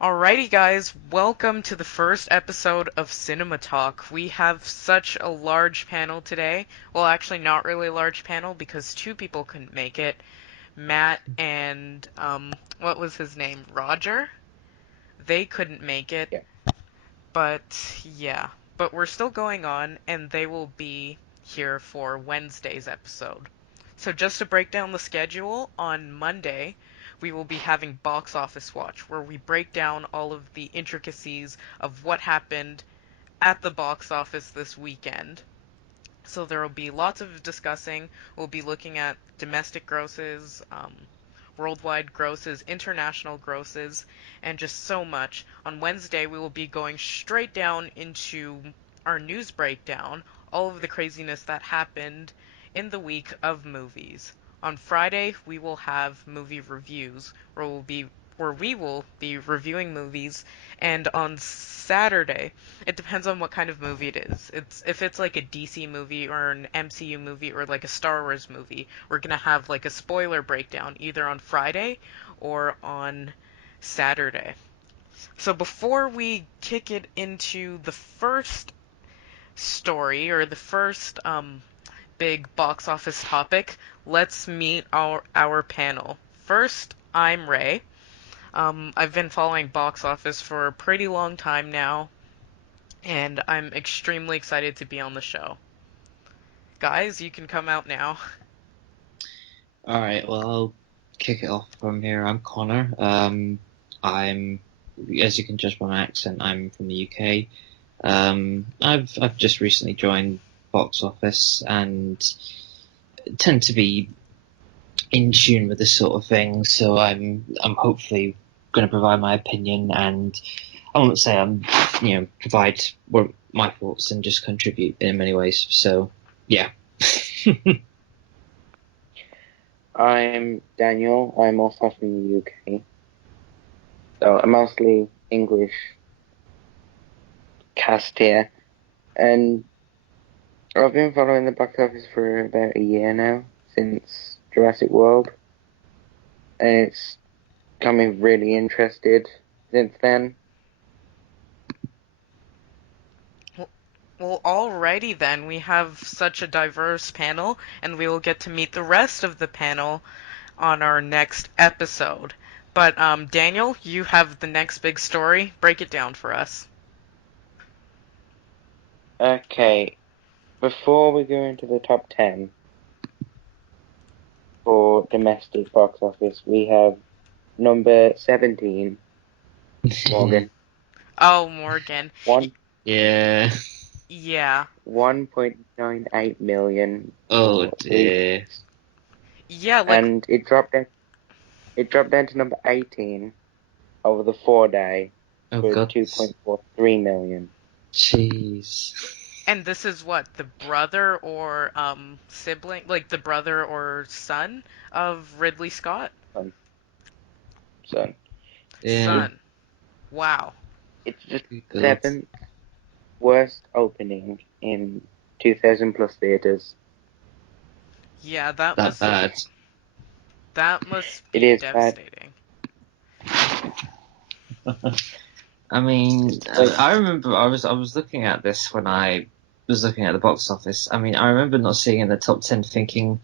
Alrighty, guys, welcome to the first episode of Cinema Talk. We have such a large panel today. Well, actually, not really a large panel because two people couldn't make it. Matt and, what was his name? Roger? They couldn't make it, Yeah. but yeah. But we're still going on, and they will be here for Wednesday's episode. So just to break down the schedule, on Monday we will be having Box Office Watch, where we break down all of the intricacies of what happened at the box office this weekend. So there will be lots of discussing. We'll be looking at domestic grosses, worldwide grosses, international grosses, and just so much. On Wednesday, we will be going straight down into our news breakdown, all of the craziness that happened in the week of movies. On Friday, we will have movie reviews, where we will be reviewing movies, and on Saturday, it depends on what kind of movie it is. If it's like a DC movie or an MCU movie or like a Star Wars movie, we're gonna have like a spoiler breakdown either on Friday or on Saturday. So before we kick it into the first story or the first big box office topic, let's meet our panel. First, I'm Ray. I've been following box office for a pretty long time now, and I'm extremely excited to be on the show. Guys, you can come out now. All right. Well, I'll kick it off from here. I'm Connor. I'm, as you can judge by my accent, I'm from the UK. I've just recently joined box office and tend to be in tune with this sort of thing. So I'm hopefully going to provide my opinion, and I won't say provide my thoughts and just contribute in many ways. So yeah. I'm Daniel. I'm also from the UK. So I'm mostly English cast here. And I've been following the box office for about a year now, since Jurassic World. And it's got me really interested since then. Well, alrighty then. We have such a diverse panel, and we will get to meet the rest of the panel on our next episode. But, Daniel, you have the next big story. Break it down for us. Okay, before we go into the top 10 for domestic box office, we have number 17, Morgan. Oh, Morgan. One Yeah. Yeah. 1.98 million Oh for 3 weeks. dear. Yeah, like, And it dropped down to number 18 over the 4 day Oh for god. 2.43 million. Jeez. and this is what, the brother or, sibling, like the brother or son of Ridley Scott? Um, so Yeah. Son. Wow. it's the Good god. seventh worst opening in 2,000 plus theaters. Yeah, That bad. that must It be is bad. devastating. I mean, Like, I remember I was looking at this when I was looking at the box office. I mean, I remember not seeing it in the top 10, thinking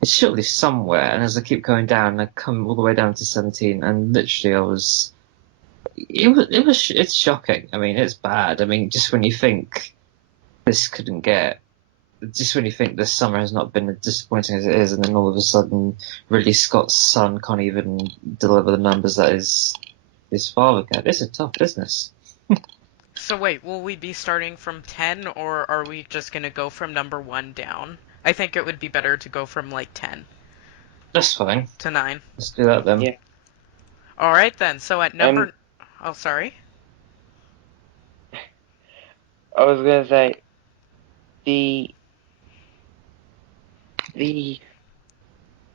it's surely somewhere. And as I keep going down, I come all the way down to 17, and literally I was. It's shocking. I mean, it's bad. I mean, just when you think this couldn't get, just when you think this summer has not been as disappointing as it is, and then all of a sudden, Ridley Scott's son can't even deliver the numbers that his father can. It's a tough business. So wait, will we be starting from 10 or are we just gonna go from number 1 down? I think it would be better to go from like 10 That's fine. to 9. Let's do that then. yeah. Alright then, so at Um, number. Oh, sorry. I was gonna say the the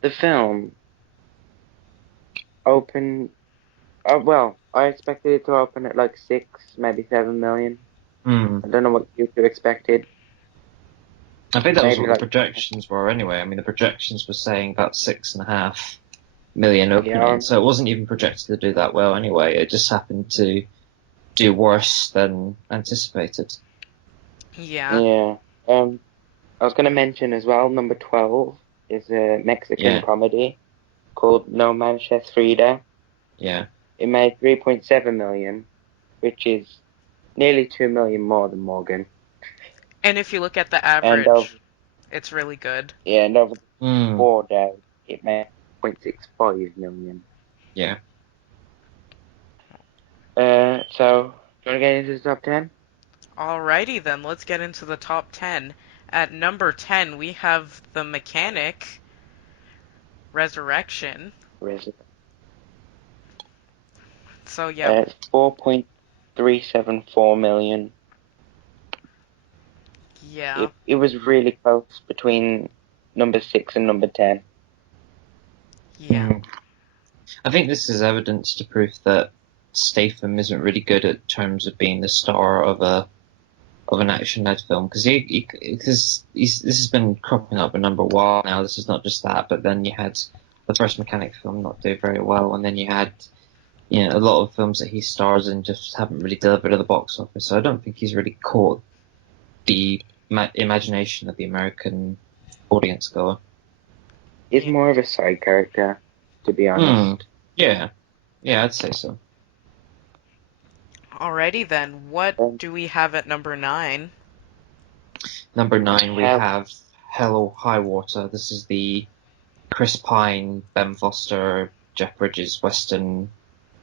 the film opened. Well, I expected it to open at like 6, maybe 7 million. Hmm. I don't know what you expected. I think that was Maybe what the like projections were anyway. I mean, the projections were saying about 6.5. million opening. Yeah. So it wasn't even projected to do that well anyway. It just happened to do worse than anticipated. Yeah. Yeah. I was going to mention as well, number 12 is a Mexican Yeah, comedy called No Manches Frida. yeah. It made 3.7 million, which is nearly 2 million more than Morgan. And if you look at the And over, average, it's really good. and over Mm, 4 days, it made 0.65 million. yeah. So, do you want to get into the top 10? Alrighty then, let's get into the top 10. At number 10, we have The Mechanic Resurrection. Where's it? So yeah, 4.374 million. yeah, It was really close between number 6 and number 10. yeah, Mm. I think this is evidence to prove that Statham isn't really good at terms of being the star of an action-led film because this has been cropping up a number of while now. This is not just that, but then you had the first Mechanic film not do very well, and then you had a lot of films that he stars in just haven't really delivered at the box office. So I don't think he's really caught the imagination of the American audience goer. He's yeah. more of a side character, to be Hmm. honest. Yeah. Yeah, I'd say so. Alrighty then, what Um, do we have at number 9? Number 9, we Hell, have Hello High Water. This is the Chris Pine, Ben Foster, Jeff Bridges Western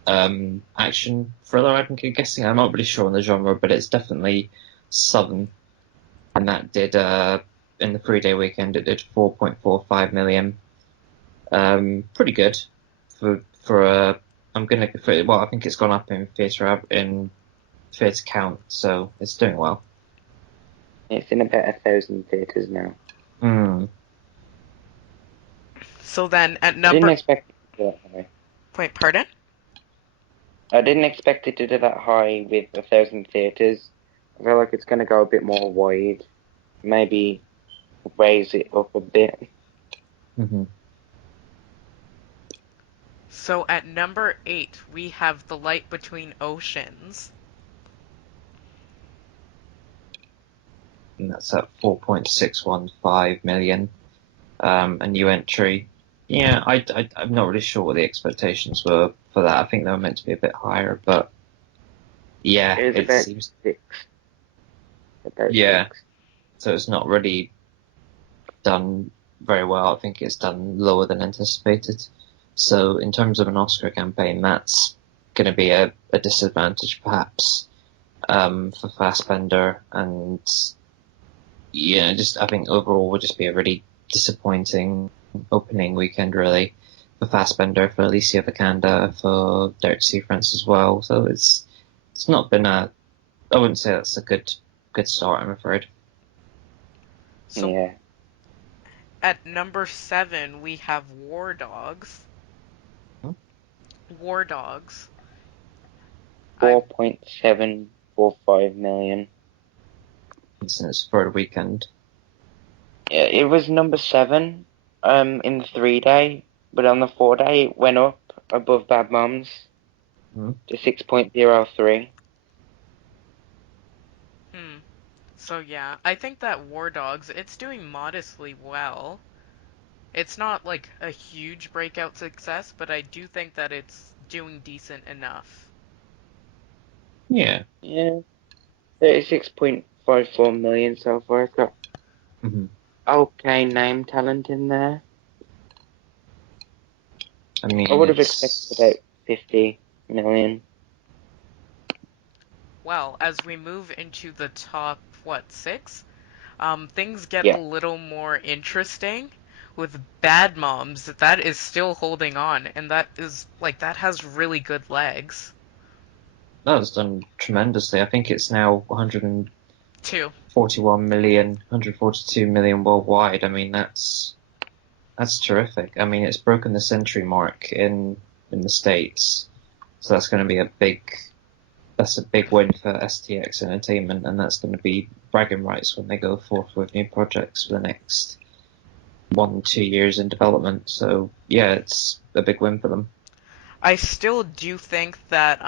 action thriller. I'm guessing. I'm not really sure on the genre, but it's definitely southern. And that did in the 3-day weekend it did 4.45 million. Pretty good for a. I'm gonna well, I think it's gone up in theatre count, so it's doing well. it's in about 1,000 theatres now. So then at I didn't number... expect it to do that high. Wait, pardon? I didn't expect it to do that high with 1,000 theatres. I feel like it's going to go a bit more wide. Maybe raise it up a bit. Mm-hmm. So at number 8, we have The Light Between Oceans. And that's at 4.615 million. A new entry. Yeah, I'm not really sure what the expectations were for that. I think they were meant to be a bit higher, but yeah, It was it about seems 6. About yeah. 6. So it's not really done very well. I think it's done lower than anticipated. So in terms of an Oscar campaign, that's going to be a disadvantage perhaps for Fassbender, and just I think overall will just be a really disappointing opening weekend really for Fassbender, for Alicia Vikander, for Derek Cianfrance as well. So it's not been I wouldn't say that's a good start, I'm afraid. So Yeah. at number 7, we have War Dogs. Hmm? War Dogs. I 4.745 million. It's in its third weekend. Yeah, it was number 7 in the 3-day, but on the 4-day it went up above Bad Moms to 6.03. hmm. So yeah, I think that War Dogs, it's doing modestly well. It's not like a huge breakout success, but I do think that it's doing decent enough. Yeah. Yeah, 36.54 million so far. It's got Mm-hmm. okay name talent in there. I I mean, would have expected about 50 million. Well, as we move into the top, what, 6? Things get a Yeah, little more interesting with Bad Moms. That is still holding on, and that has really good legs. that was done tremendously. I think it's now 2. 141 million, 142 million worldwide. I mean, that's terrific. I mean, it's broken the century mark in the States, so that's a big win for STX Entertainment, and that's going to be bragging rights when they go forth with new projects for the next 1-2 years in development. So yeah, it's a big win for them. I still do think that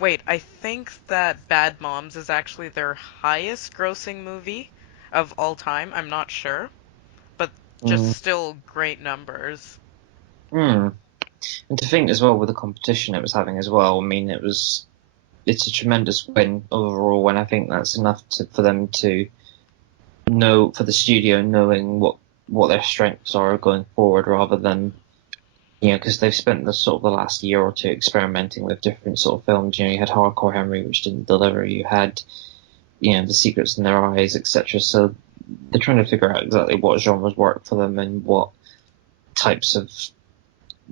wait, I think that Bad Moms is actually their highest grossing movie of all time. I'm not sure, but just Mm. still great numbers. Mm. And to think as well with the competition it was having as well. I mean, it's a tremendous win overall, and I think that's enough for them to know, for the studio knowing what their strengths are going forward, rather than, because they've spent the sort of the last year or two experimenting with different sort of films. You had Hardcore Henry, which didn't deliver. You had, The Secrets in Their Eyes, etc. So they're trying to figure out exactly what genres work for them and what types of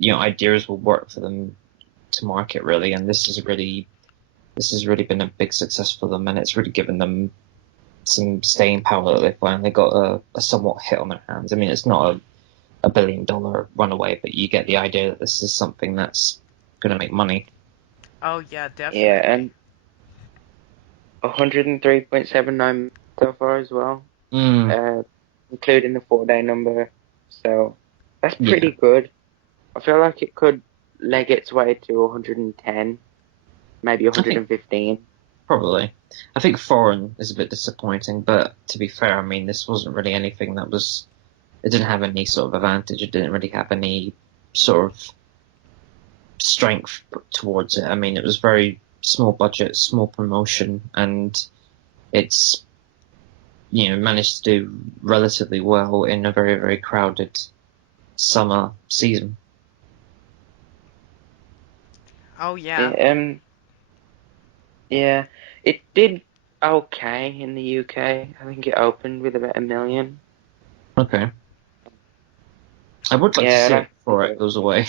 ideas will work for them to market, really. And this has really been a big success for them, and it's really given them some staying power that they finally got a somewhat hit on their hands. I mean, it's not a $1 billion runaway, but you get the idea that this is something that's going to make money. Oh yeah, Yeah, definitely. and 103.79 so far as well, Mm, uh, including the 4-day number. So that's yeah, pretty good. I feel like it could leg its way to 110, maybe I think 115. probably. I think Foreign is a bit disappointing, but to be fair, I mean, this wasn't really anything that was. It didn't have any sort of advantage. It didn't really have any sort of strength towards it. I mean, it was very small budget, small promotion, and it's managed to do relatively well in a very, very crowded summer season. Oh yeah. Yeah, yeah, it did okay in the UK. I think it opened with about 1 million. Okay, I would like to Yeah, see I'd it have to before give it it. goes away.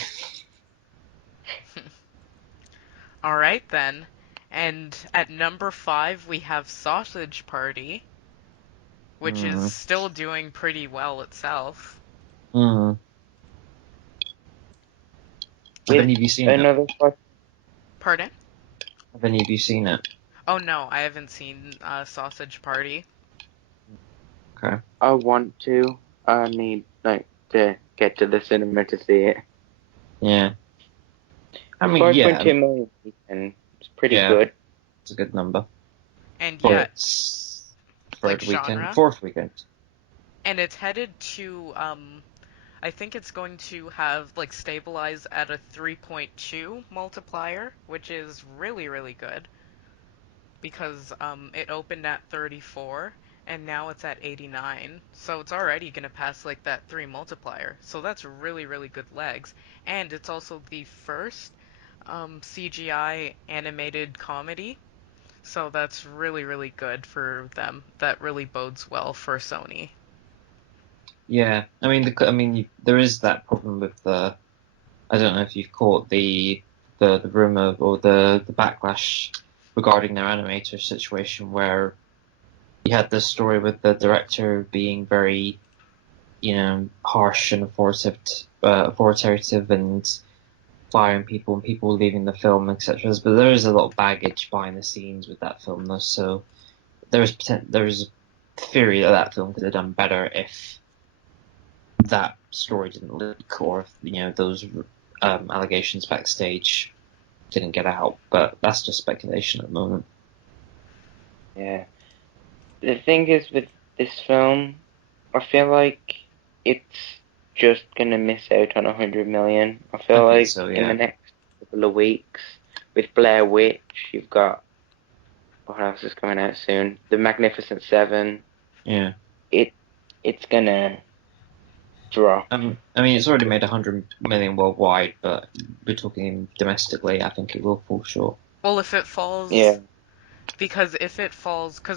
All right then. And at number 5 we have Sausage Party, which is Mm, still doing pretty well itself. mm. Have With any of you seen it? another Pardon? Have any of you seen it? Oh no, I haven't seen Sausage Party. Okay. I want to. I need like to get to the cinema to see it. Yeah. I But mean, yeah, 5.2 million weekend is pretty yeah, good. it's a good number And for yeah, its like third weekend, genre. fourth weekend. And it's headed to I think it's going to have like stabilize at a 3.2 multiplier, which is really really good because it opened at 34 and now it's at 89. So it's already going to pass like that 3 multiplier. So that's really really good legs. And it's also the first CGI animated comedy. So that's really really good for them. That really bodes well for Sony. Yeah, I mean, there is that problem with the. I don't know if you've caught the rumor or the backlash regarding their animator situation, where you had this story with the director being very, harsh and authoritative and firing people and people leaving the film, etc. But there is a lot of baggage behind the scenes with that film, though. So there is a theory that that film could have done better if that story didn't leak, or if those allegations backstage didn't get out. But that's just speculation at the moment. Yeah. The thing is with this film, I feel like it's just gonna miss out on 100 million. I I feel think like so. in the Yeah. next couple of weeks, with Blair Witch, you've got what else is coming out soon? The Magnificent Seven. Yeah. It it's gonna drop. I mean, it's already made 100 million worldwide, but we're talking domestically. I think it will fall short. Well, if it falls Yeah. because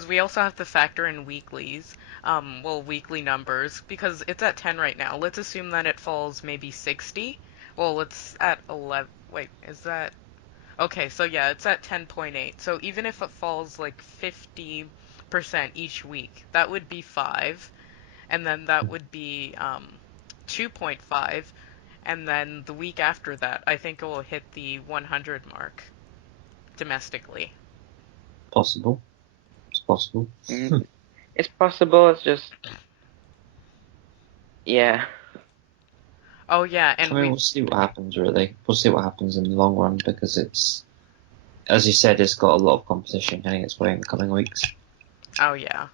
we also have to factor in weeklies, well, weekly numbers, because it's at 10 right now. Let's assume that it falls maybe 60. Well, it's at 11. Wait, is that. Okay, so yeah, it's at 10.8. So even if it falls like 50% each week, that would be 5. And then that would be 2.5. And then the week after that, I think it will hit the 100 mark domestically. Possible. It's possible. Mm, it's possible. It's just Yeah. Oh yeah, I and mean, we we'll see what happens, really. We'll see what happens in the long run because it's, as you said, it's got a lot of competition heading its way in the coming weeks. oh yeah.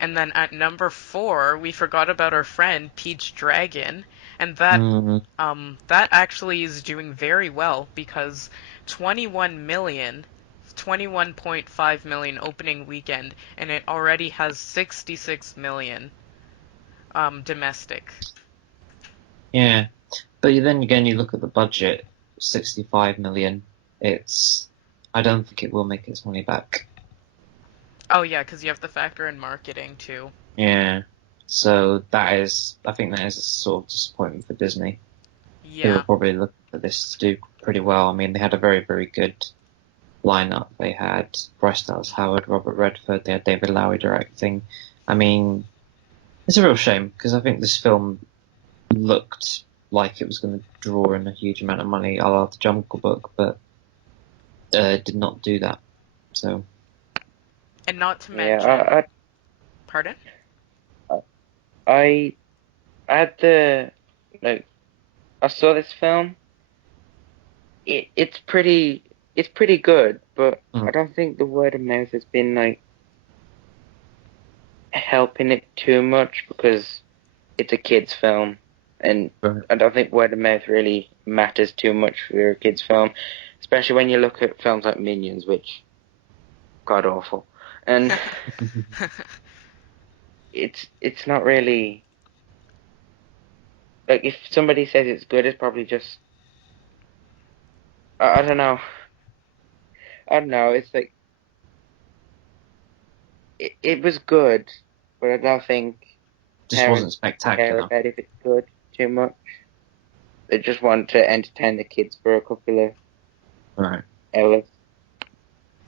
And then at number 4, we forgot about our friend Peach Dragon, and Mm, that actually is doing very well because 21.5 million opening weekend, and it already has 66 million domestic. yeah. But then again, you look at the budget, 65 million. It's, I don't think it will make its money back. Oh yeah, because you have to factor in marketing too. Yeah. So that is, I think that is a sort of disappointment for Disney. They were Yeah. probably looking for this to do pretty well. I mean, they had a very, very good lineup. They had Bryce Dallas Howard, Robert Redford, they had David Lowery directing. I mean, it's a real shame because I think this film looked like it was going to draw in a huge amount of money, a la the Jungle Book, but did not do that. So, And not to mention, Yeah. pardon? I I I had the like I saw this film. It's pretty good, but I mm, don't think the word of mouth has been like helping it too much because it's a kids film, and right. I don't think word of mouth really matters too much for a kids film, especially when you look at films like Minions, which god awful, and it's not really like if somebody says it's good, it's probably just I don't know. I don't know. It's like it was good, but I don't think Just wasn't parents care spectacular. about if it's good too much. They just want to entertain the kids for a couple of Right. hours.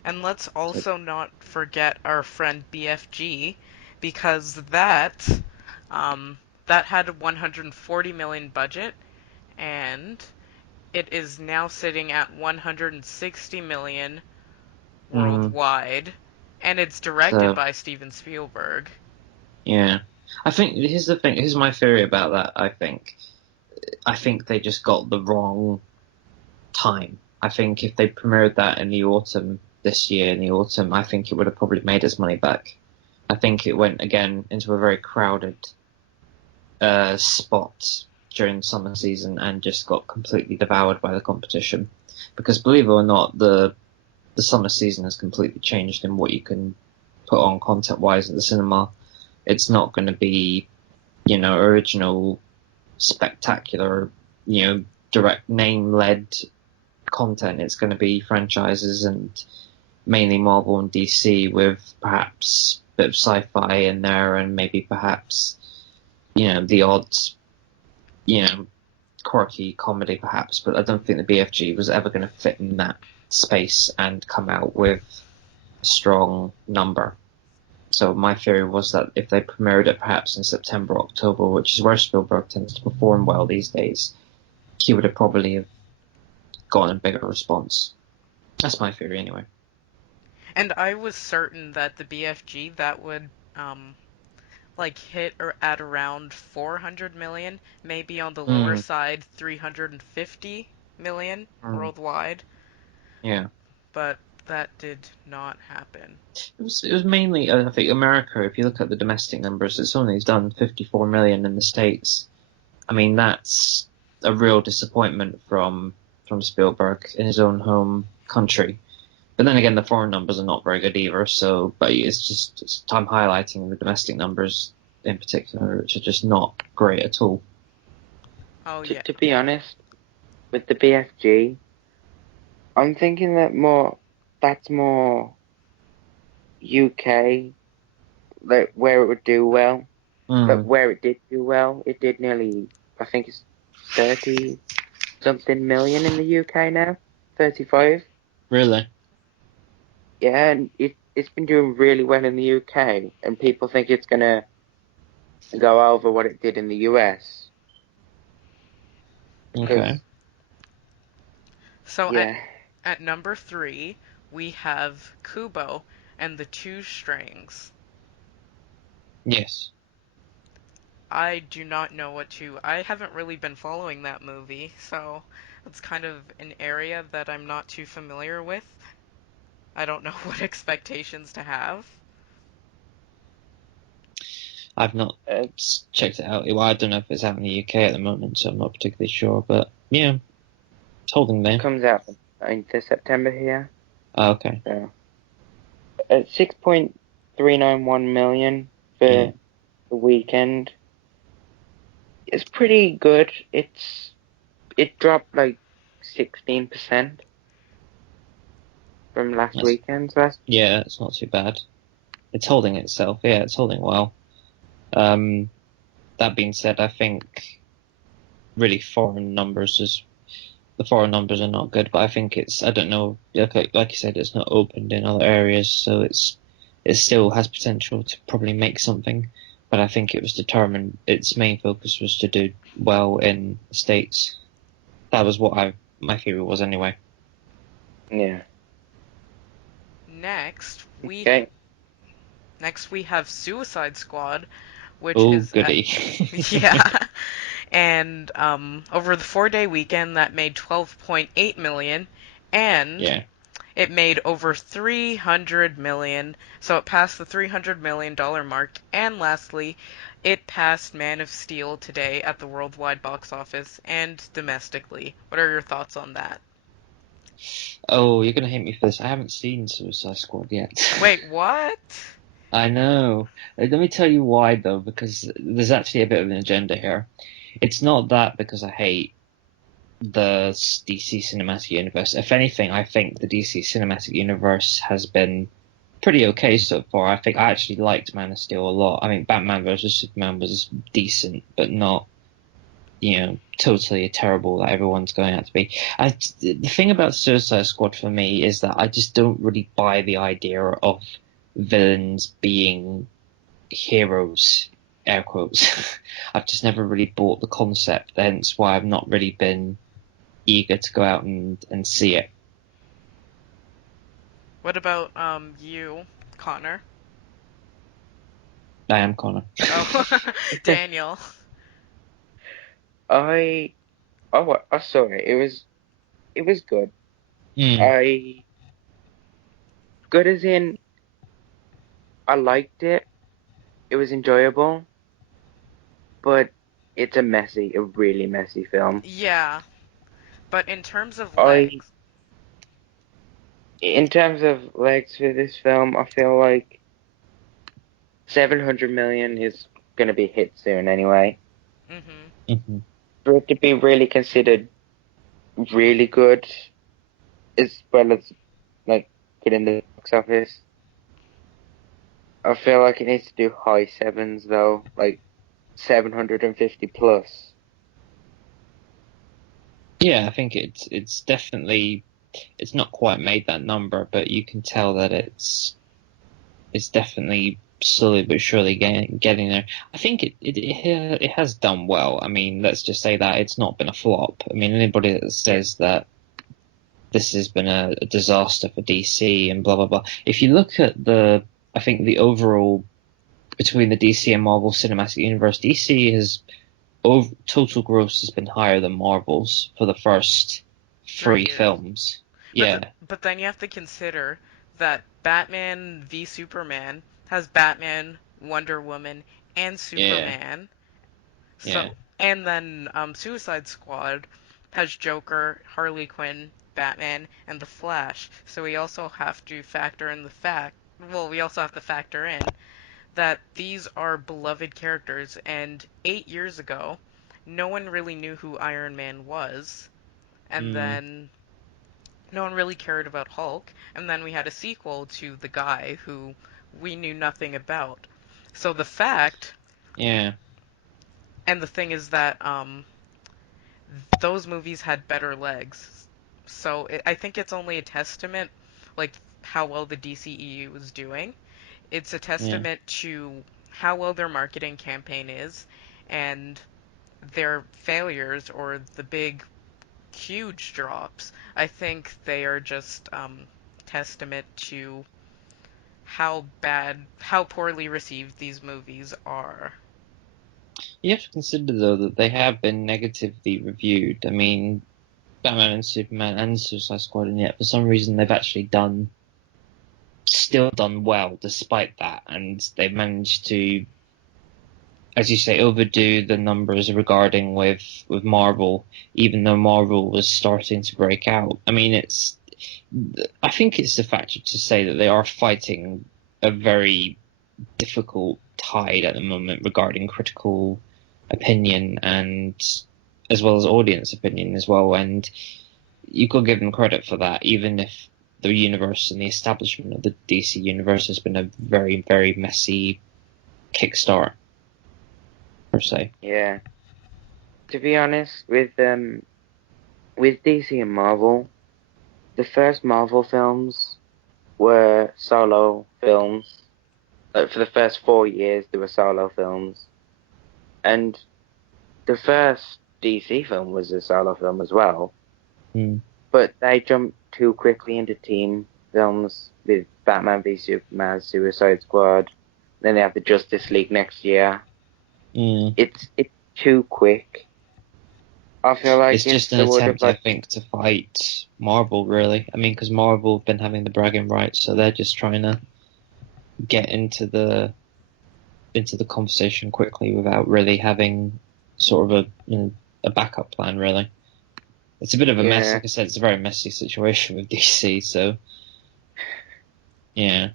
And let's So, also not forget our friend BFG, because um, that had a 140 million budget, and it is now sitting at 160 million mm, worldwide, and it's directed so by Steven Spielberg. yeah. I think here's the thing. Here's my theory about that. I think they just got the wrong time. I think if they premiered that in the autumn this year, in the autumn, I think it would have probably made its money back. I think it went again into a very crowded spot during the summer season and just got completely devoured by the competition. Because believe it or not, the summer season has completely changed in what you can put on content wise at the cinema. It's not going to be, original, spectacular, direct name led content. It's going to be franchises and mainly Marvel and DC with perhaps a bit of sci-fi in there and maybe perhaps, the odd, you know, quirky comedy perhaps, but I don't think the BFG was ever going to fit in that space and come out with a strong number. So my theory was that if they premiered it perhaps in September, October, which is where Spielberg tends to perform well these days, he would have probably have gotten a bigger response. That's my theory anyway. And I was certain that the BFG that would like hit or at around 400 million, maybe on the lower Mm, side 350 million mm, worldwide, yeah. but that did not happen. It was mainly, I think, America. If you look at the domestic numbers, it's only done 54 million in the States. I mean, that's a real disappointment from Spielberg in his own home country. But then again, the foreign numbers are not very good either. So, but I'm highlighting the domestic numbers in particular, which are just not great at all. Oh To, yeah. to be honest, with the BFG, I'm thinking that's more UK, like where it would do well. Like Mm, where it did do well, it did nearly, I think it's 30 something million in the UK now. 35. really? Yeah, and it's been doing really well in the UK, and people think it's gonna go over what it did in the US. Okay. Because, So yeah, at number 3, we have Kubo and the Two Strings. Yes. I do not know what to. I haven't really been following that movie, so it's kind of an area that I'm not too familiar with. I don't know what expectations to have. I've not Uh, checked it out. Well, I don't know if it's out in the UK at the moment, so I'm not particularly sure. But yeah, it's holding there. Comes out into September here. Oh, okay. So at 6.391 million for Yeah. the weekend. It's pretty good. It dropped like 16% from last That's weekend. So that's yeah, it's not too bad. It's holding itself. Yeah, it's holding well. That being said, I think really the foreign numbers are not good, but I think I don't know, like you said, it's not opened in other areas, so it still has potential to probably make something. But I think it was determined, its main focus was to do well in the States. That was my theory was anyway. yeah. Next, we Okay. next we have Suicide Squad, which Oh, is goody. yeah. And over the 4-day weekend that made 12.8 million and Yeah. it made over 300 million. So it passed the $300 million mark. And lastly, it passed Man of Steel today at the worldwide box office and domestically. What are your thoughts on that? Oh, you're gonna hate me for this. I haven't seen Suicide Squad yet. Wait, what? I know. Let me tell you why though, because there's actually a bit of an agenda here. It's not that because I hate the DC Cinematic Universe. If anything, I think the DC Cinematic Universe has been pretty okay so far. I think I actually liked Man of Steel a lot. I mean, Batman vs Superman was decent, but not, totally terrible that everyone's going out to be. The thing about Suicide Squad for me is that I just don't really buy the idea of villains being heroes, air quotes. I've just never really bought the concept, hence why I've not really been eager to go out and see it. What about you, Connor? I am Connor. Oh, Daniel. I I saw it. It was good. Mm, I good as in I liked it. It was enjoyable, but it's a really messy film. Yeah, but in terms of I legs, In terms of legs for this film, I feel like 700 million is going to be hit soon anyway. hmm hmm For it to be really considered really good, as well as like good in the box office, I feel like it needs to do high sevens though, like 750 plus. Yeah, I think it's definitely it's not quite made that number, but you can tell that it's definitely slowly but surely getting there. I think it has done well. I mean, let's just say that it's not been a flop. I mean, anybody that Yeah. says that this has been a disaster for DC and blah blah blah. If you look at I think the overall between the DC and Marvel Cinematic Universe, DC has total gross has been higher than Marvel's for the first 3 three years. films. But Yeah, but then you have to consider that Batman v Superman has Batman, Wonder Woman, and yeah, Superman. yeah, So and then Suicide Squad has Joker, Harley Quinn, Batman, and the Flash. So we also have to factor in the fact. Well, we also have to factor in that these are beloved characters, and 8 years ago, no one really knew who Iron Man was, and mm, then no one really cared about Hulk, and then we had a sequel to The Guy who we knew nothing about. So the fact, yeah, and the thing is that those movies had better legs. So I think it's only a testament, like how well the DCEU is doing. It's a yeah. testament to how well their marketing campaign is, and their failures or the big huge drops, I think they are just testament to how poorly received these movies are. You have to consider though that they have been negatively reviewed. I mean, Batman and Superman and Suicide Squad, and yet for some reason they've actually still done well despite that, and they've managed to, as you say, overdo the numbers regarding with Marvel, even though Marvel was starting to break out. I mean, I think it's a factor to say that they are fighting a very difficult tide at the moment regarding critical opinion and as well as audience opinion as well. And you could give them credit for that, even if the universe and the establishment of the DC universe has been a very, very messy kickstart, per se. Yeah. To be honest, with DC and Marvel, the first Marvel films were solo films. Like, for the first 4 years, they were solo films. And the first DC film was a solo film as well. Mm. But they jumped too quickly into team films with Batman v Superman, Suicide Squad. Then they have the Justice League next year. Mm. It's too quick. I feel like It's just an attempt, I think, to fight Marvel, really. I mean, because Marvel have been having the bragging rights, so they're just trying to get into the conversation quickly without really having sort of a backup plan, really. It's a bit of a mess. Like I said, it's a very messy situation with DC, so yeah.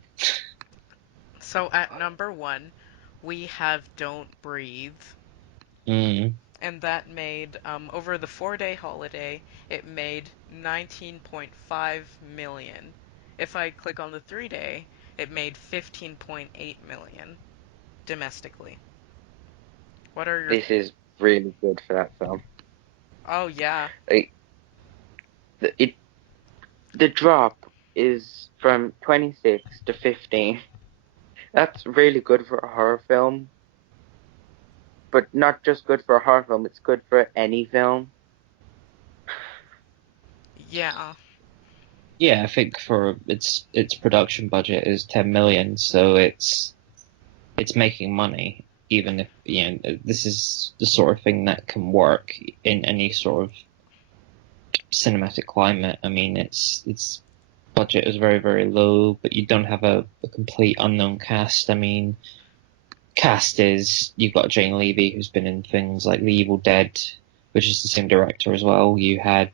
So at number 1, we have Don't Breathe. Mm. And that made, over the 4-day holiday, it made 19.5 million. If I click on the 3-day, it made 15.8 million domestically. What are your... This is really good for that film. Oh, yeah. Like, the drop is from 26 to 15. That's really good for a horror film. But not just good for a horror film, it's good for any film. Yeah. Yeah, I think for its production budget is 10 million, so it's making money, even if this is the sort of thing that can work in any sort of cinematic climate. I mean, its budget is very, very low, but you don't have a complete unknown cast. I mean, cast is you've got Jane Levy, who's been in things like The Evil Dead, which is the same director as well. You had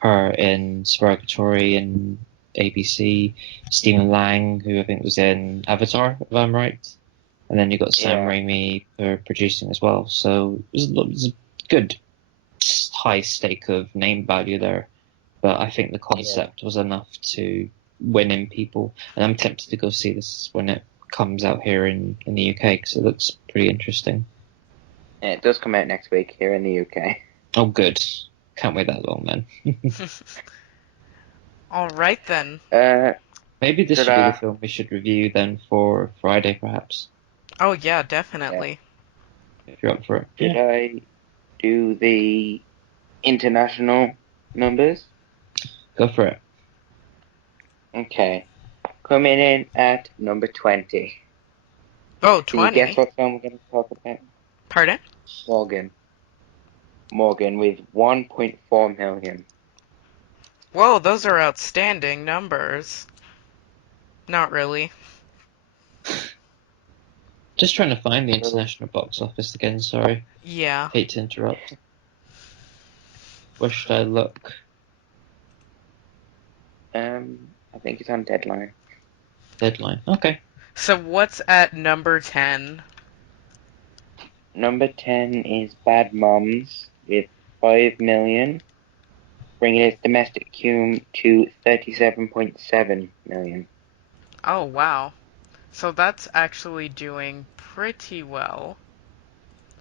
her in Spurgatory and ABC. Stephen Lang, who I think was in Avatar, if I'm right. And then you got Sam Raimi for producing as well. So there's a good high stake of name value there. But I think the concept was enough to win in people. And I'm tempted to go see this when it comes out here in the UK because it looks pretty interesting. Yeah, it does come out next week here in the UK. Oh, good. Can't wait that long then. All right then. Maybe this should be the film we should review then for Friday, perhaps. Oh yeah, definitely. Yeah. If you're up for it. Should I do the international numbers? Go for it. Okay. Coming in at number 20. Oh, 20? Can you guess what film we're going to talk about? Pardon? Morgan with 1.4 million. Whoa, those are outstanding numbers. Not really. Just trying to find the international box office again, sorry. Yeah. Hate to interrupt. Where should I look? I think it's on Deadline. Deadline, okay. So what's at number 10? Number 10 is Bad Moms with 5 million, bringing its domestic cum to 37.7 million. Oh, wow. So that's actually doing pretty well.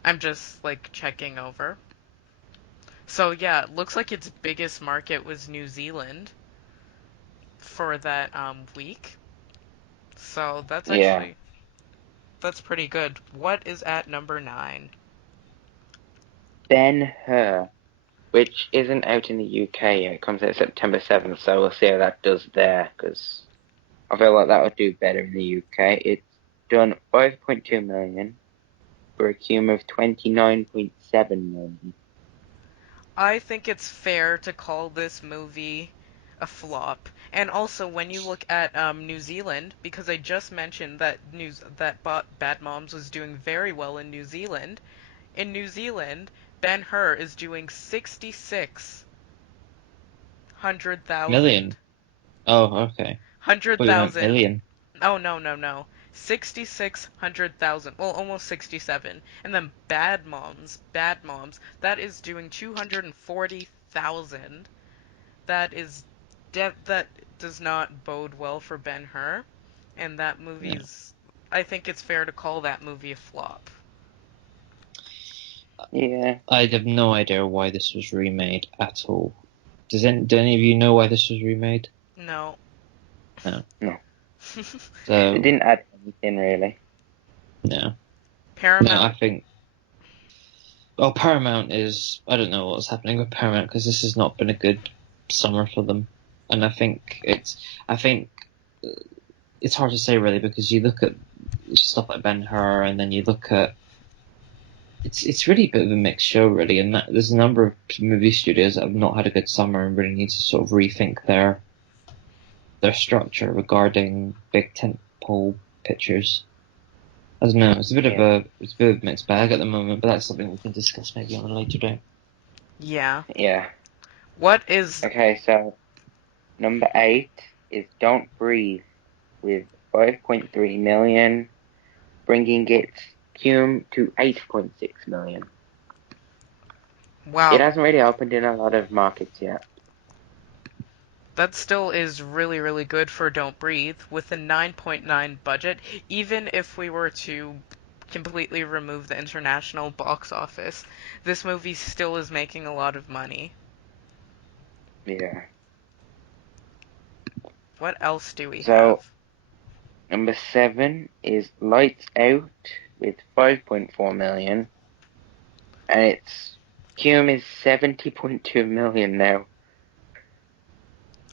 I'm just, like, checking over. So yeah, it looks like its biggest market was New Zealand for that week. So that's actually that's pretty good. What is at number 9? Ben-Hur, which isn't out in the UK yet. It comes out September 7th, so we'll see how that does there, because I feel like that would do better in the UK. It's done 5.2 million, for a cum of 29.7 million. I think it's fair to call this movie a flop. And also, when you look at New Zealand, because I just mentioned that Bad Moms was doing very well in New Zealand. In New Zealand, Ben-Hur is doing 66,100,000. Million. Oh, okay. Hundred But you meant thousand. million. Oh, no, no, no. 66,100,000. Well, almost 67. And then Bad Moms, that is doing 240,000. That does not bode well for Ben-Hur, and that No. movie's. I think it's fair to call that movie a flop. Yeah. I have no idea why this was remade at all. Do any of you know why this was remade? No. No. No. It So, didn't add anything really. no. No, I Paramount. think. Well, Paramount is. I don't know what's happening with Paramount because this has not been a good summer for them. And I think it's hard to say really because you look at stuff like Ben-Hur and then you look at it's really a bit of a mixed show really, and that there's a number of movie studios that have not had a good summer and really need to sort of rethink their structure regarding big tentpole pictures. I don't know. It's a bit of a mixed bag at the moment, but that's something we can discuss maybe on a later day. Yeah. Yeah. What is. Okay, so number 8 is Don't Breathe with 5.3 million, bringing its cum to 8.6 million. It Wow, hasn't really opened in a lot of markets yet. that still is really, really good for Don't Breathe with a 9.9 budget, even if we were to completely remove the international box office. This movie still is making a lot of money. Yeah. What else do we So have? number 7 is Lights Out with 5.4 million, and its cum is 70.2 million now.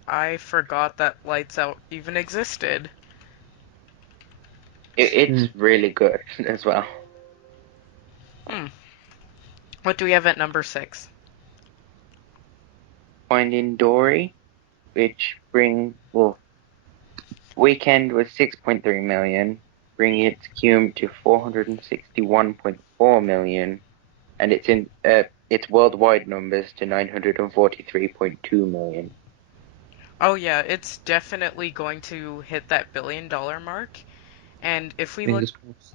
I forgot that Lights Out even existed. It's really good as well. Hmm. What do we have at number 6? Finding Dory, which Weekend was 6.3 million, bringing its cum to 461.4 million, and its worldwide numbers to 943.2 million. Oh yeah, it's definitely going to hit that $1 billion mark. And if we look Fingers crossed.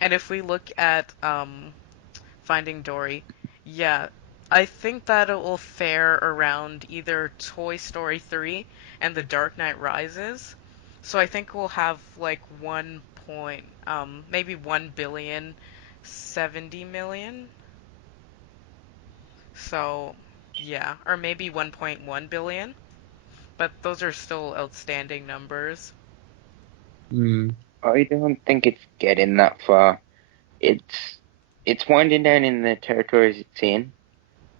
and if we look at Finding Dory, yeah, I think that it will fare around either Toy Story 3 and The Dark Knight Rises. So I think we'll have like maybe 1,070,000,000. So, yeah, or maybe 1.1 billion, but those are still outstanding numbers. Hmm. I don't think it's getting that far. It's it's winding down in the territories it's in,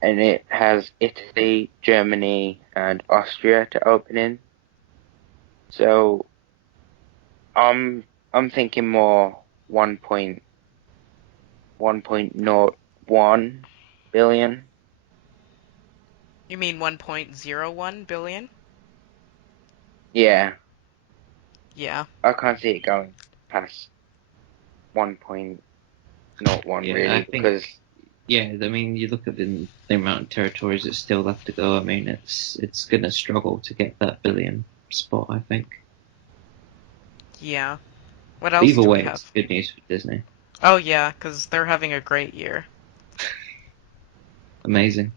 and it has Italy, Germany, and Austria to open in. So I'm thinking more 1.1 billion. You mean 1.01 billion? Yeah, Yeah. I can't see it going past 1.01 Yeah, I really think. because Yeah, I mean, you look at the amount of territories that still left to go. I mean, it's gonna struggle to get that billion spot. I think. Yeah. What But else either do we way, it's have? good news for Disney. Oh yeah, 'cause they're having a great year. Amazing.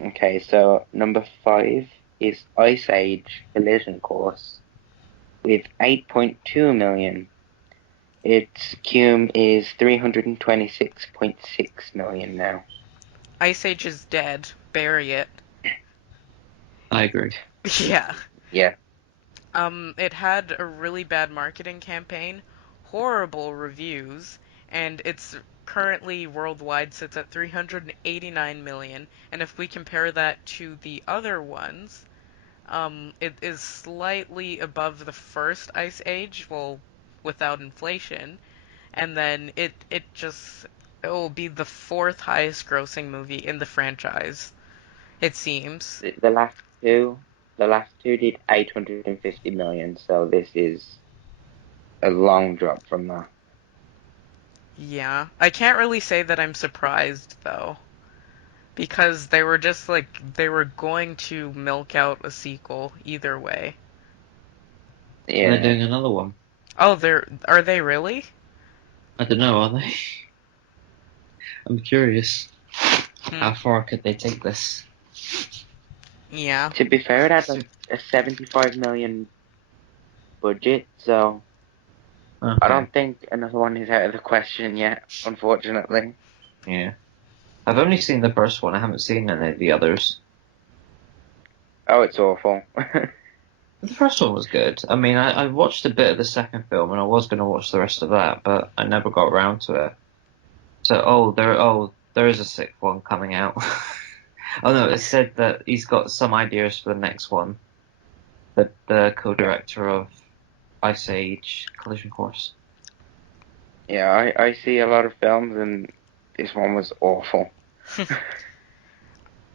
okay, so number 5 is Ice Age Collision Course with 8.2 million. Its cum is 326.6 million now. Ice Age is dead. Bury it. I agree. Yeah. Yeah, It had a really bad marketing campaign, horrible reviews, and it's currently worldwide sits at 389 million. And if we compare that to the other ones, it is slightly above the first Ice Age, well, without inflation, and then it will be the fourth highest grossing movie in the franchise, it seems. The last two did 850 million, so this is a long drop from that. Yeah. I can't really say that I'm surprised though, because they were just like they were going to milk out a sequel either way. They're Yeah. doing another one. Oh, are they really? I don't know, are they? I'm curious. Hmm. How far could they take this? Yeah. To be fair, it had a 75 million budget, so I Okay. don't think another one is out of the question yet, unfortunately. Yeah. I've only seen the first one. I haven't seen any of the others. Oh, it's awful. The first one was good. I mean, I watched a bit of the second film, and I was going to watch the rest of that, but I never got around to it. So, there is a sixth one coming out. Oh no, it said that he's got some ideas for the next one. The co-director of Ice Age Collision Course. Yeah, I see a lot of films, and this one was awful.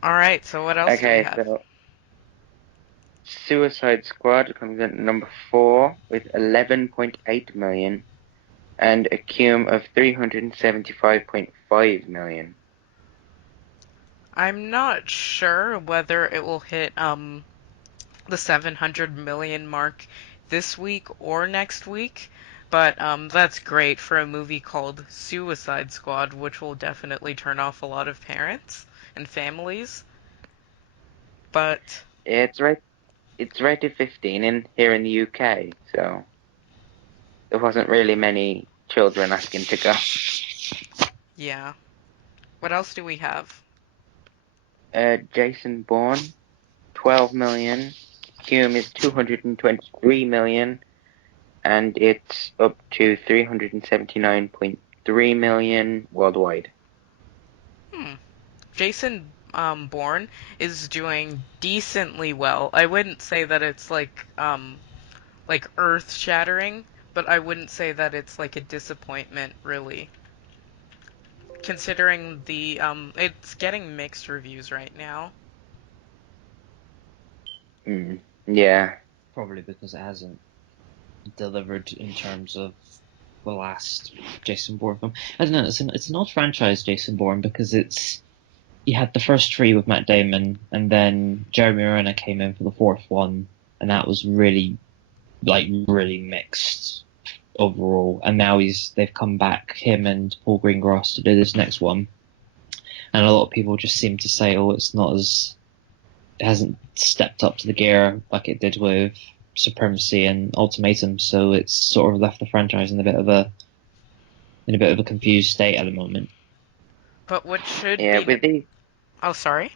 All right, so what else do we Okay, have? so Suicide Squad comes in at number 4 with 11.8 million and a cum of 375.5 million. I'm not sure whether it will hit the 700 million mark this week or next week, but that's great for a movie called Suicide Squad, which will definitely turn off a lot of parents and families. But Yeah, it's rated 15 in here in the UK, so there wasn't really many children asking to go. yeah, what else do we have? Jason Bourne, 12 million. Cum is 223 million, and it's up to 379.3 million worldwide. Hmm. Jason Bourne is doing decently well. I wouldn't say that it's like earth-shattering, but I wouldn't say that it's like a disappointment really. Considering it's getting mixed reviews right now. Mm, yeah. Probably because it hasn't delivered in terms of the last Jason Bourne film. I don't know. It's an odd franchise, Jason Bourne, because you had the first three with Matt Damon, and then Jeremy Renner came in for the fourth one, and that was really mixed overall. And now they've come back, him and Paul Greengrass, to do this next one, and a lot of people just seem to say, "Oh, it hasn't stepped up to the gear like it did with Supremacy and Ultimatum," so it's sort of left the franchise in a bit of a confused state at the moment. But what should Yeah, be with these Oh, sorry.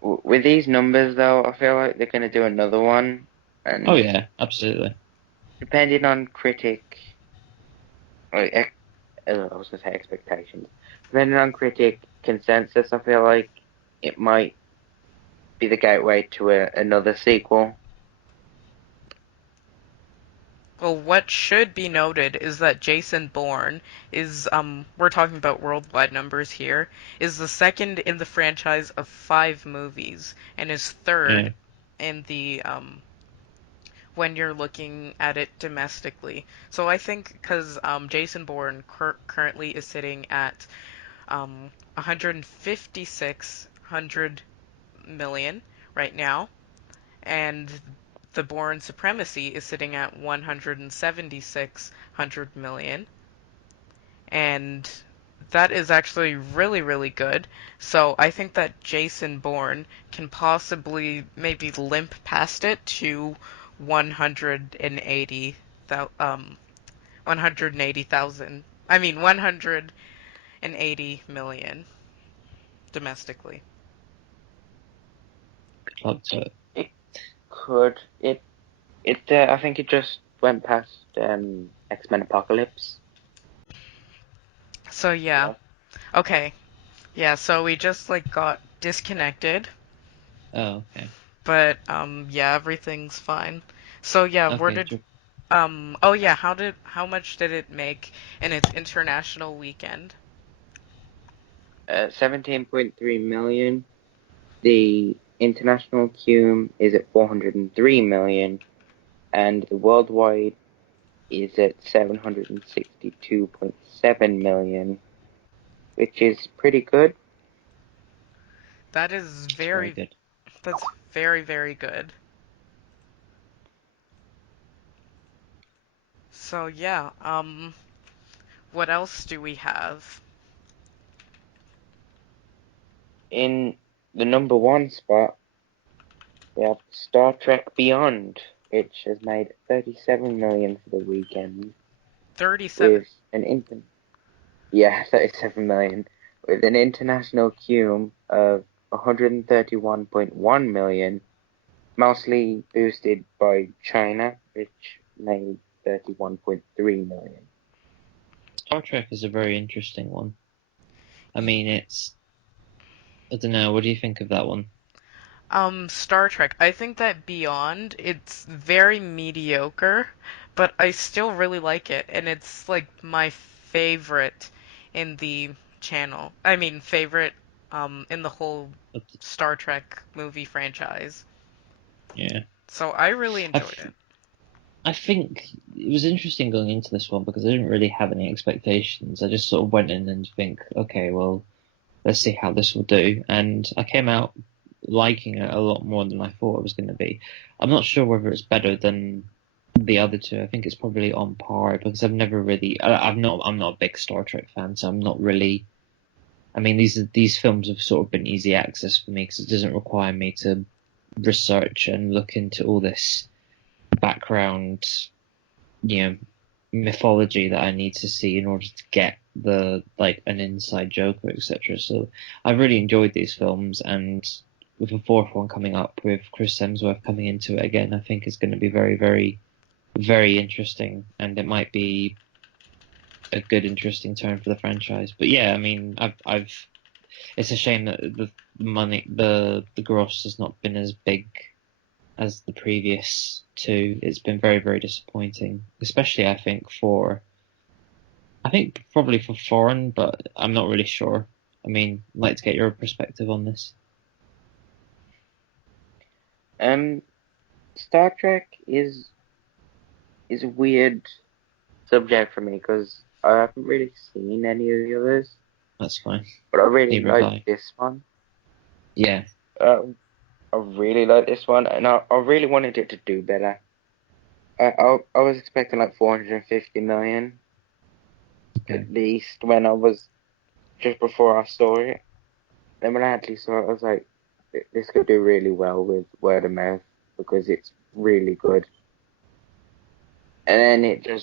with these numbers though, I feel like they're gonna do another one, Oh and yeah, absolutely. depending on like, I was gonna say expectations. Depending on critic consensus, I feel like it might be the gateway to another sequel. Well, what should be noted is that Jason Bourne is we're talking about worldwide numbers here, is the second in the franchise of 5 movies and is Yeah. third in the when you're looking at it domestically. So I think because Jason Bourne currently is sitting at 156 million right now, and the Bourne Supremacy is sitting at 176 million, and that is actually really, really good. So I think that Jason Bourne can possibly maybe limp past it to 180, 180,000. I mean 180 million domestically. Up to it. It could I think it just went past X-Men Apocalypse. So yeah. Yeah. Okay. Yeah, so we just like got disconnected, Oh, okay. but yeah, everything's fine. So yeah, Okay, sure. Oh yeah, how much did it make in its international weekend? 17.3 million. The international cume is at 403 million, and the worldwide is at 762.7 million, which is pretty good. That is It's very very good. that's very very good. So yeah, what else do we have? In the number one spot, we have Star Trek Beyond, which has made 37 million for the weekend, 37. with an inter- yeah, 37 million, with an international cume of 131.1 million, mostly boosted by China, which made 31.3 million. Star Trek is a very interesting one. I mean, I don't know. What do you think of that one? Star Trek. I think that Beyond, it's very mediocre, but I still really like it, and it's like my favorite in the channel. I mean, favorite in the whole Star Trek movie franchise. Yeah. So I really I, enjoyed f- it. I think it was interesting going into this one because I didn't really have any expectations. I just sort of went in and think, okay, well, let's see how this will do. And I came out liking it a lot more than I thought it was going to be. I'm not sure whether it's better than the other two. I think it's probably on par because I've never really, I'm not a big Star Trek fan, so I'm not really. I mean, these films have sort of been easy access for me because it doesn't require me to research and look into all this background, you know, mythology that I need to see in order to get the like an inside joke or etc. So I've really enjoyed these films, and with a fourth one coming up with Chris Hemsworth coming into it again, I think is going to be very, very, very interesting, and it might be a good, interesting turn for the franchise. But yeah, I mean, I've it's a shame that the money, the gross has not been as big as the previous two. It's been very, very disappointing, especially I think probably for foreign, but I'm not really sure. I mean, I'd like to get your perspective on this. Um, Star Trek is a weird subject for me because I haven't really seen any of the others, That's fine. but I really Neither have like I. this one. Yeah. I really like this one, and I really wanted it to do better. I was expecting like 450 million Okay. at least when I was just before I saw it. Then when I actually saw it, I was like, this could do really well with word of mouth because it's really good. And then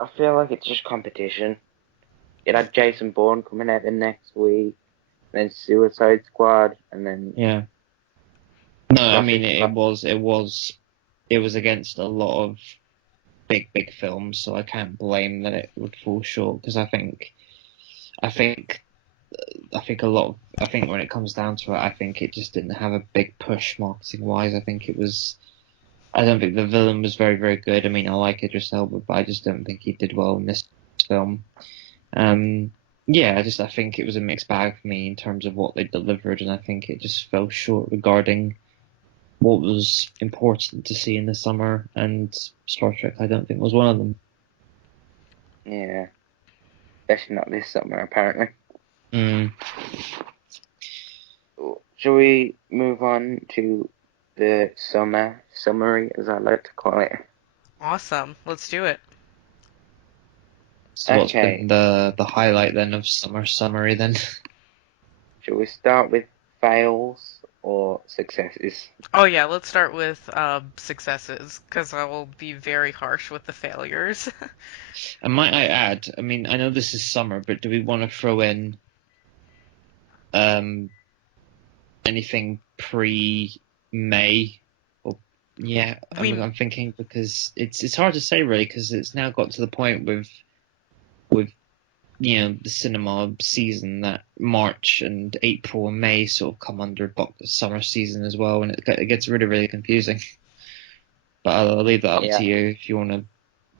I feel like it's just competition. It had Jason Bourne coming out the next week, then Suicide Squad, and then Yeah. No, I mean Jurassic Park. it was against a lot of big, big films, so I can't blame that it would fall short because I think I think when it comes down to it, I think it just didn't have a big push marketing wise. I don't think the villain was very, very good. I mean, I like Idris Elba, but I just don't think he did well in this film. Um, yeah, I think it was a mixed bag for me in terms of what they delivered, and I think it just fell short regarding what was important to see in the summer, and Star Trek, I don't think was one of them. Yeah, especially not this summer, apparently. Mm. Shall we move on to the summer summary, as I like to call it? Awesome. Let's do it. So what's been Okay, the highlight then of summer summary then? shall we start with fails or successes? Oh yeah, let's start with successes because I will be very harsh with the failures. And might I add, I mean, I know this is summer, but do we want to throw in um anything pre-May? Or yeah, we I'm thinking because it's hard to say really because it's now got to the point with the cinema season that March and April and May sort of come under summer season as well, and it gets really, really confusing. But I'll leave that up Yeah. to you if you want to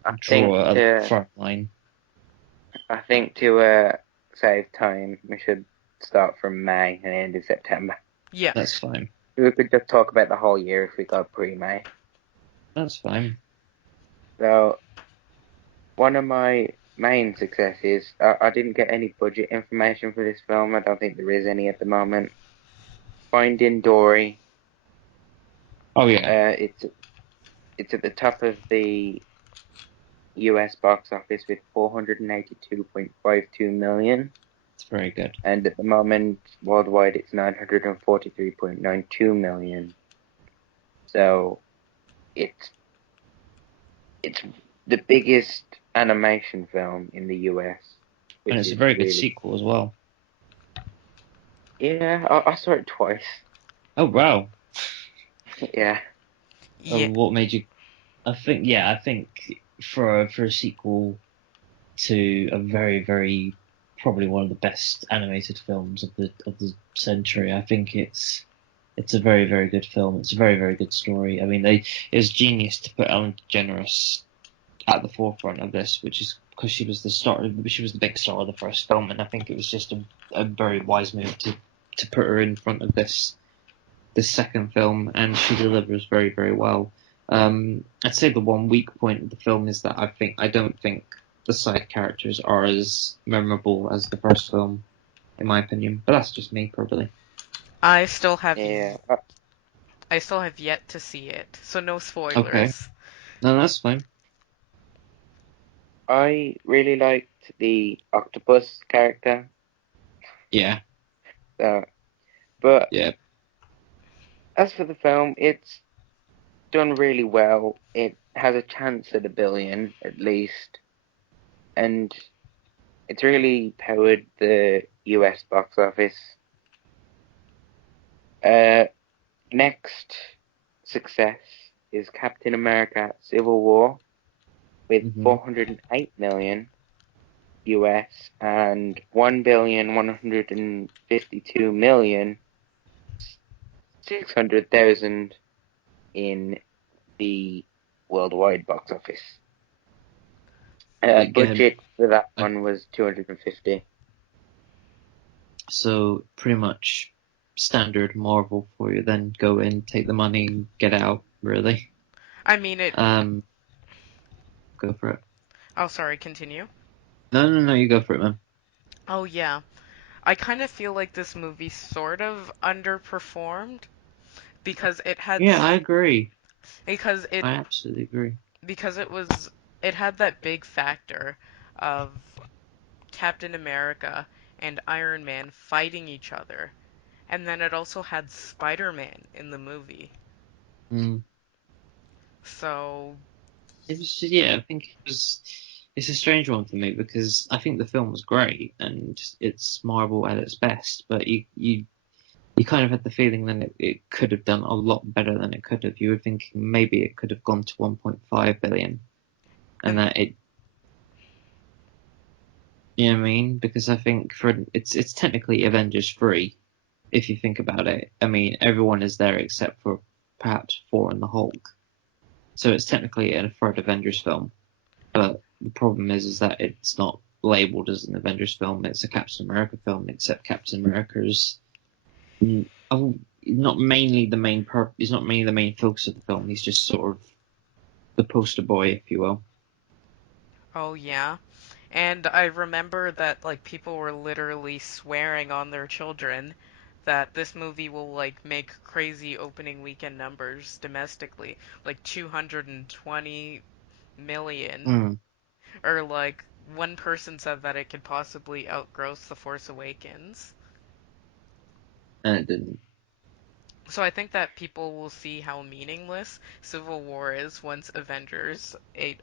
I think draw a to front line. save time, we should start from May and end in September. Yeah. That's fine. We could just talk about the whole year if we go pre-May. That's fine. So, one of my main successes, I didn't get any budget information for this film. I don't think there is any at the moment. Finding Dory. Oh yeah, It's at the top of the US box office with 482.52 million, it's very good. and at the moment worldwide it's 943.92 million. So it's it's the biggest animation film in the US, And which it's a is very good really, sequel as well. yeah. I saw it twice. Oh wow. Yeah, Yeah. What made you? I think for a sequel to a very very probably one of the best animated films of the century, I think it's a very very good film. It's a very very good story. I mean, it was genius to put Ellen DeGeneres at the forefront of this, which is because she was the big star of the first film, and I think it was just a very wise move to put her in front of this second film, and she delivers very very well. I'd say the one weak point of the film is that I don't think the side characters are as memorable as the first film, in my opinion. But that's just me, probably. I still have yeah. I still have yet to see it, so no Okay, spoilers. no, that's fine. I really liked the octopus character. Yeah, So, but yeah, as for the film, it's done really well. It has a chance at 1 billion at least, and it's really powered the US box office. Uh, Next success is Captain America: Civil War with hmm 408 million US and 1,152,600,000 in the worldwide box office. again. Budget for that I, one was 250. so pretty much standard Marvel for you. Then go in, take the money, and get out. Really. I mean it. Um, Go for it. Oh, sorry, continue. No, no, no. You go for it, man. Oh, yeah. I kind of feel like this movie sort of underperformed because Yeah, I agree. because it I absolutely agree. because it had that big factor of Captain America and Iron Man fighting each other. And then it also had Spider-Man in the movie. Mm. So, It was, yeah, I think it was. It's a strange one for me because I think the film was great and it's Marvel at its best, but you kind of had the feeling that it could have done a lot better than it could have. You were thinking maybe it could have gone to 1.5 billion, and and that it. You know what I mean? Because I think it's technically Avengers 3 if you think about it. I mean, everyone is there except for perhaps Thor and the Hulk, so it's technically a third Avengers film. But the problem is that it's not labeled as an Avengers film. It's a Captain America film, except Captain America's not mainly the main He's not mainly the main focus of the film. He's just sort of the poster boy, if you will. oh yeah. And I remember that like people were literally swearing on their children that this movie will like make crazy opening weekend numbers domestically, like 220 million, Mm, or like one person said that it could possibly outgross The Force Awakens. and it didn't. So I think that people will see how meaningless Civil War is once Avengers 8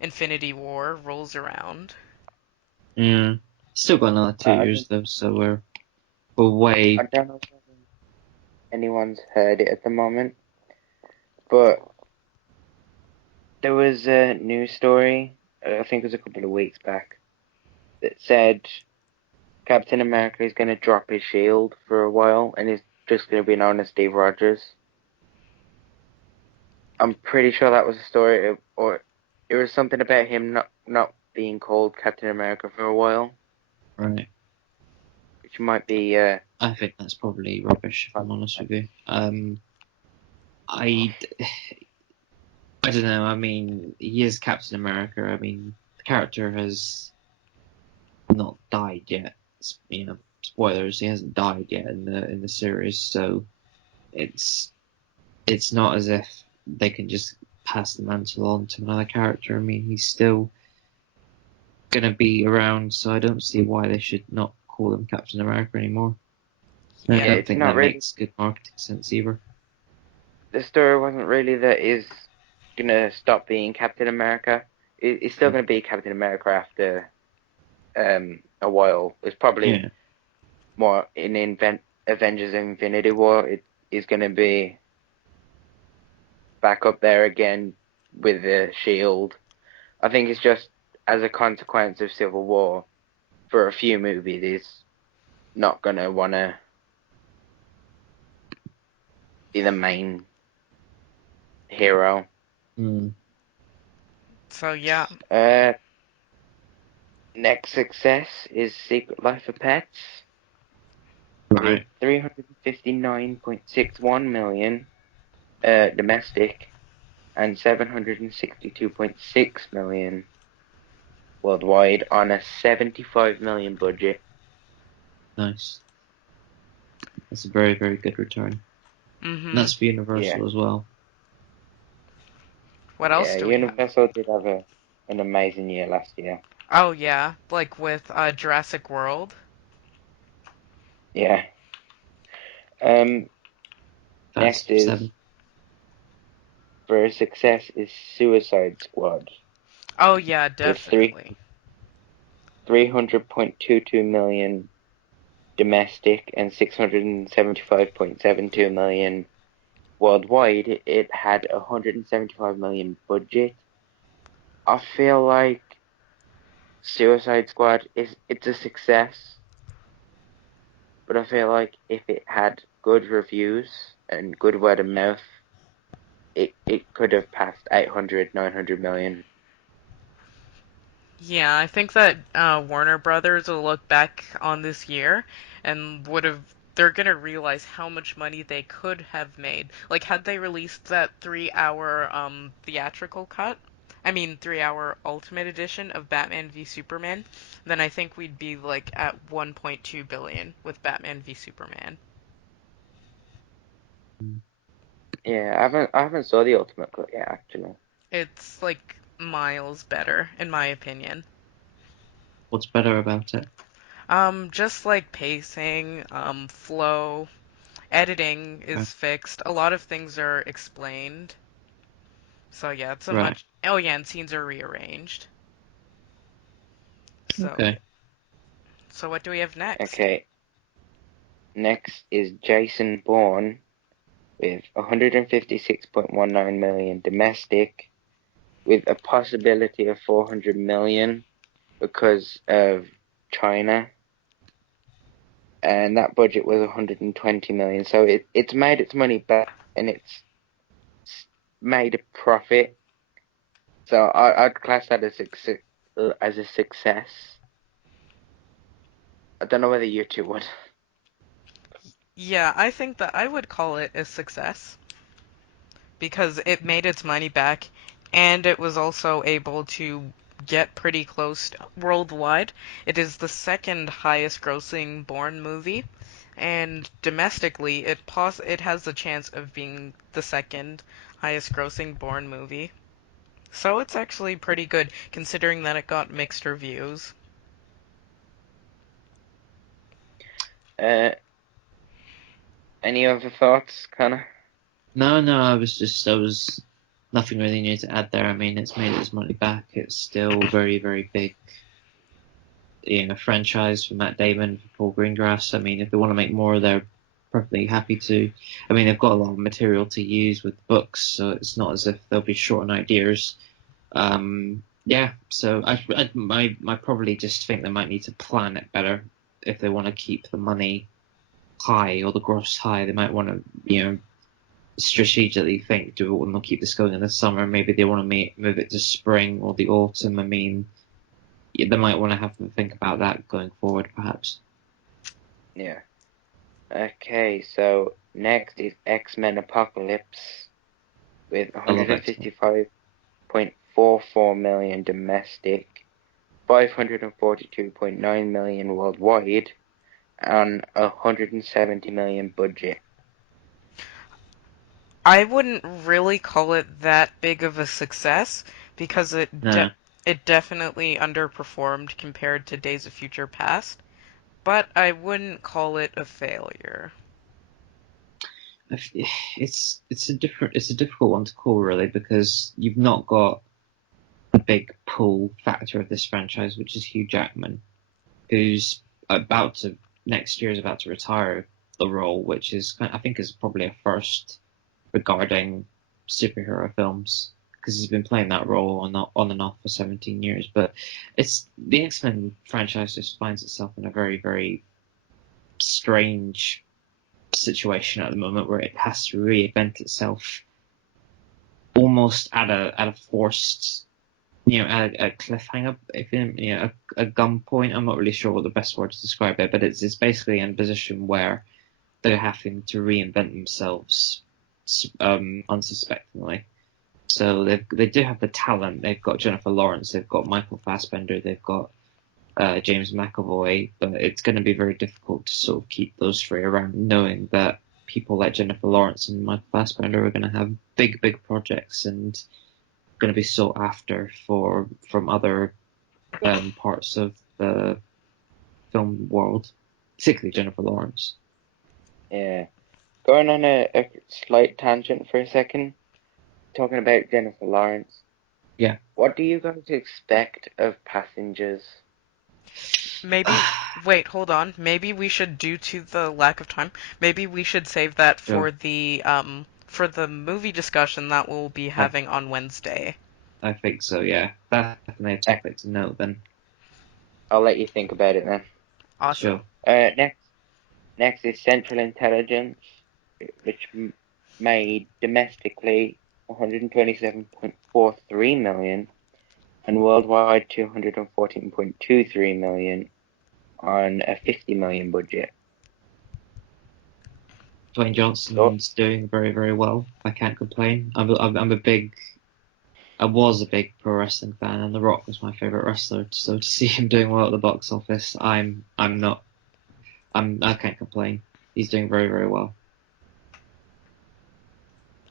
Infinity War rolls around. Yeah, still got another two I years don't, though, so we're way. I don't know if anyone's heard it at the moment, but there was a news story, I think it was a couple of weeks back, that said Captain America is going to drop his shield for a while and is just going to be known as Steve Rogers. I'm pretty sure that was a story, or it was something about him not being called Captain America for a while, Right. which might be I think that's probably rubbish, if I'm honest with you. I, I don't know. I mean, he is Captain America. I mean, the character has not died yet. You know, spoilers. He hasn't died yet in the series, so it's not as if they can just pass the mantle on to another character. I mean, he's still gonna be around, so I don't see why they should not call him Captain America anymore. I Yeah. don't it's think not that really. makes good marketing sense either. The story wasn't really that is gonna stop being Captain America. It's still gonna be Captain America after a while. It's probably Yeah, more in Avengers Infinity War. It is gonna be back up there again with the Shield. I think it's just as a consequence of Civil War, for a few movies, he's not gonna wanna be the main hero. mm, So yeah. Uh, Next success is Secret Life of Pets with right. 359.61 million domestic and 762.6 million worldwide on a 75 million budget. Nice. That's a very, very good return. And Mhm. that's for Yeah, Universal as well. What else yeah. do we have? Universal did have an amazing year last year. Oh yeah, like with Jurassic World. Yeah. Um. Fast Next is 7. for a success is Suicide Squad Oh yeah, with definitely. 300.22 million domestic and 675.72 million worldwide. It had a 175 million budget. I feel like Suicide Squad it's a success, but I feel like if it had good reviews and good word of mouth, it could have passed 800, 900 million. Yeah, I think that Warner Brothers will look back on this year and would have. They're gonna realize how much money they could have made. Like, had they released that 3 hour theatrical cut, I mean 3 hour Ultimate Edition of Batman v Superman, then I think we'd be like at 1.2 billion with Batman v Superman. Yeah, I haven't saw the Ultimate Cut yet actually. It's like miles better, in my opinion. What's better about it? Just like pacing, flow, editing is fixed. A lot of things are explained. So yeah, it's a Right. much. Oh yeah, and scenes are rearranged. So yeah. Okay. So what do we have next? Okay, next is Jason Bourne with 156.19 million domestic, with a possibility of 400 million because of China, and that budget was 120 million. So it's made its money back and it's made a profit. So I'd class that as a success. I don't know whether you two would. Yeah, I think that I would call it a success because it made its money back and it was also able to get pretty close worldwide. It is the second highest grossing Bourne movie, and domestically it has the chance of being the second highest grossing Bourne movie. So it's actually pretty good considering that it got mixed reviews. Uh, any other thoughts, Connor? No, no, I was nothing really new to add there. I mean, it's made its money back. It's still very, very big, franchise for Matt Damon, for Paul Greengrass. I mean, if they want to make more, they're perfectly happy to. I mean, they've got a lot of material to use with books, so it's not as if they'll be short on ideas. Yeah, so I probably just think they might need to plan it better if they want to keep the money high or the gross high. They might want to, strategically think, do we want to keep this going in the summer? Maybe they want to move it to spring or the autumn. I mean, they might want to have to think about that going forward, perhaps. Yeah. Okay, so next is X-Men Apocalypse with I love X-Men. 155.44 million domestic, 542.9 million worldwide, and 170 million budget. I wouldn't really call it that big of a success because No, it definitely underperformed compared to Days of Future Past, but I wouldn't call it a failure. it's a difficult one to call really because you've not got the big pull factor of this franchise, which is Hugh Jackman, who's about to next year is about to retire the role, which is I think is probably a first regarding superhero films because he's been playing that role on and off for 17 years. But it's the X-Men franchise just finds itself in a very very strange situation at the moment where it has to reinvent itself almost at a forced at a cliffhanger, if a gunpoint. I'm not really sure what the best word to describe it, but it's basically in a position where they're having to reinvent themselves unsuspectingly. So they do have the talent. They've got Jennifer Lawrence, they've got Michael Fassbender, they've got James McAvoy, but it's going to be very difficult to sort of keep those three around, knowing that people like Jennifer Lawrence and Michael Fassbender are going to have big projects and going to be sought after from other parts of the film world, particularly Jennifer Lawrence. Yeah. Going on a slight tangent for a second, talking about Jennifer Lawrence. Yeah. What do you guys expect of Passengers? Maybe, wait, hold on. Maybe we should, due to the lack of time, maybe we should save that Sure. for the movie discussion that we'll be I, having on Wednesday. I think so, yeah. That's definitely a Eh, topic to note then. I'll let you think about it then. Awesome. Sure. Next is Central Intelligence, which made domestically 127.43 million and worldwide 214.23 million on a 50 million budget. Dwayne So, Johnson's doing very, very well. I can't complain. I was a big pro wrestling fan, and The Rock was my favorite wrestler. So to see him doing well at the box office, I can't complain. He's doing very, very well.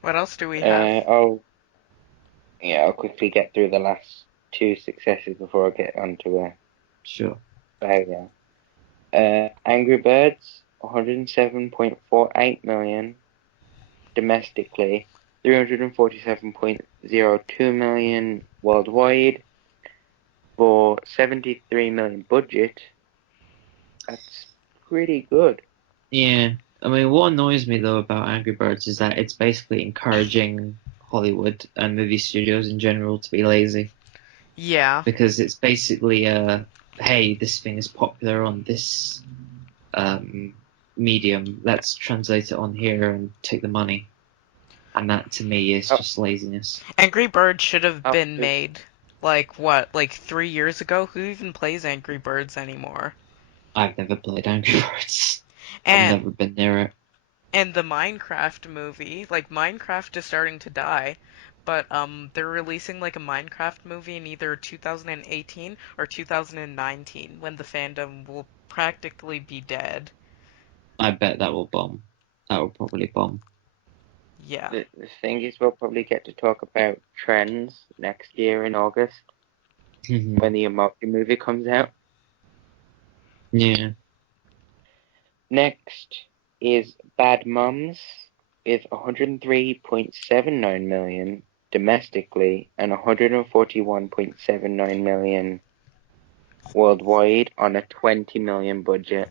What else do we have? I'll quickly get through the last two successes before I get onto Sure. failure. Angry Birds, 107.48 million domestically, 347.02 million worldwide for 73 million budget. That's pretty good. Yeah. I mean, what annoys me though about Angry Birds is that it's basically encouraging Hollywood and movie studios in general to be lazy Yeah. because it's basically hey, this thing is popular on this um, medium. Let's translate it on here and take the money. And that to me is Oh, just laziness. Angry Birds should have oh, been made like what, like 3 years ago? Who even plays Angry Birds anymore? I've never played Angry Birds. I've And never been near it. and the Minecraft movie, like Minecraft is starting to die, but they're releasing like a Minecraft movie in either 2018 or 2019 when the fandom will practically be dead. I bet that will bomb. That will probably bomb. Yeah. the thing is, we'll probably get to talk about trends next year in August when the Emoji movie comes out. Yeah. Next is Bad Mums with 103.79 million domestically and 141.79 million worldwide on a 20 million budget.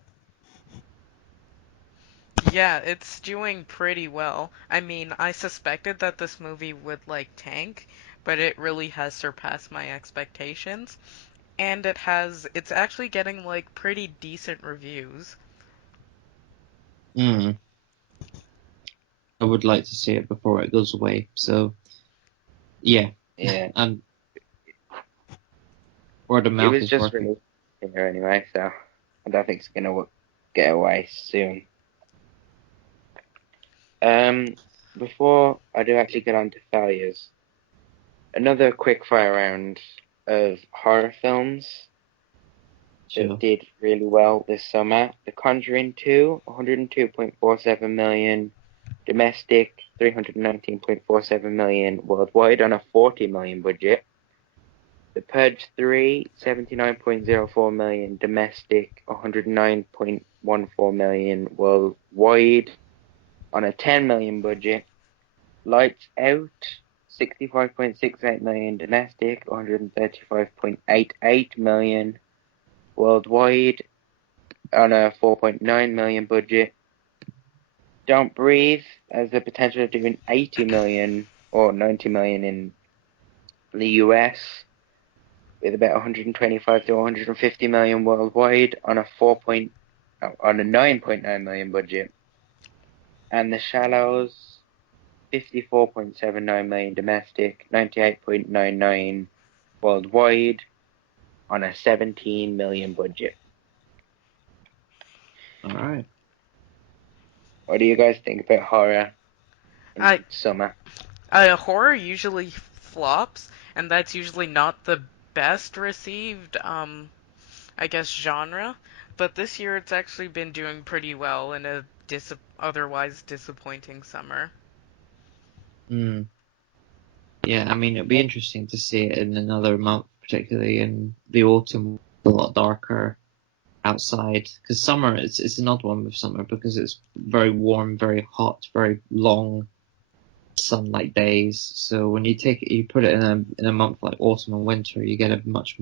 Yeah, it's doing pretty well. I mean, I suspected that this movie would like tank, but it really has surpassed my expectations. And it's actually getting like pretty decent reviews. Mm. I would like to see it before it goes away. So yeah, Yeah, and word of it mouth was is just working. released here anyway, so I don't think it's gonna get away soon. Um, Before I do actually get on to failures, another quick fire round of horror films that Sure. did really well this summer. The Conjuring 2, 102.47 million domestic, 319.47 million worldwide on a 40 million budget. The Purge 3, 79.04 million domestic, 109.14 million worldwide on a 10 million budget. Lights Out, 65.68 million domestic, 135.88 million worldwide on a 4.9 million budget. Don't Breathe has the potential of doing 80 million or 90 million in the US, with about 125 to 150 million worldwide on a 9.9 million budget. And The Shallows, 54.79 million domestic, 98.99 worldwide on a 17 million budget. All right. What do you guys think about horror in I summer? Horror usually flops, and that's usually not the best received, I guess, genre. But this year it's actually been doing pretty well in a otherwise disappointing summer. Mm. Yeah, I mean, it'd be interesting to see it in another month, particularly in the autumn, a lot darker outside. Because summer, it's an odd one with summer because it's very warm, very hot, very long sunlight days. So when you put it in a month like autumn and winter, you get a much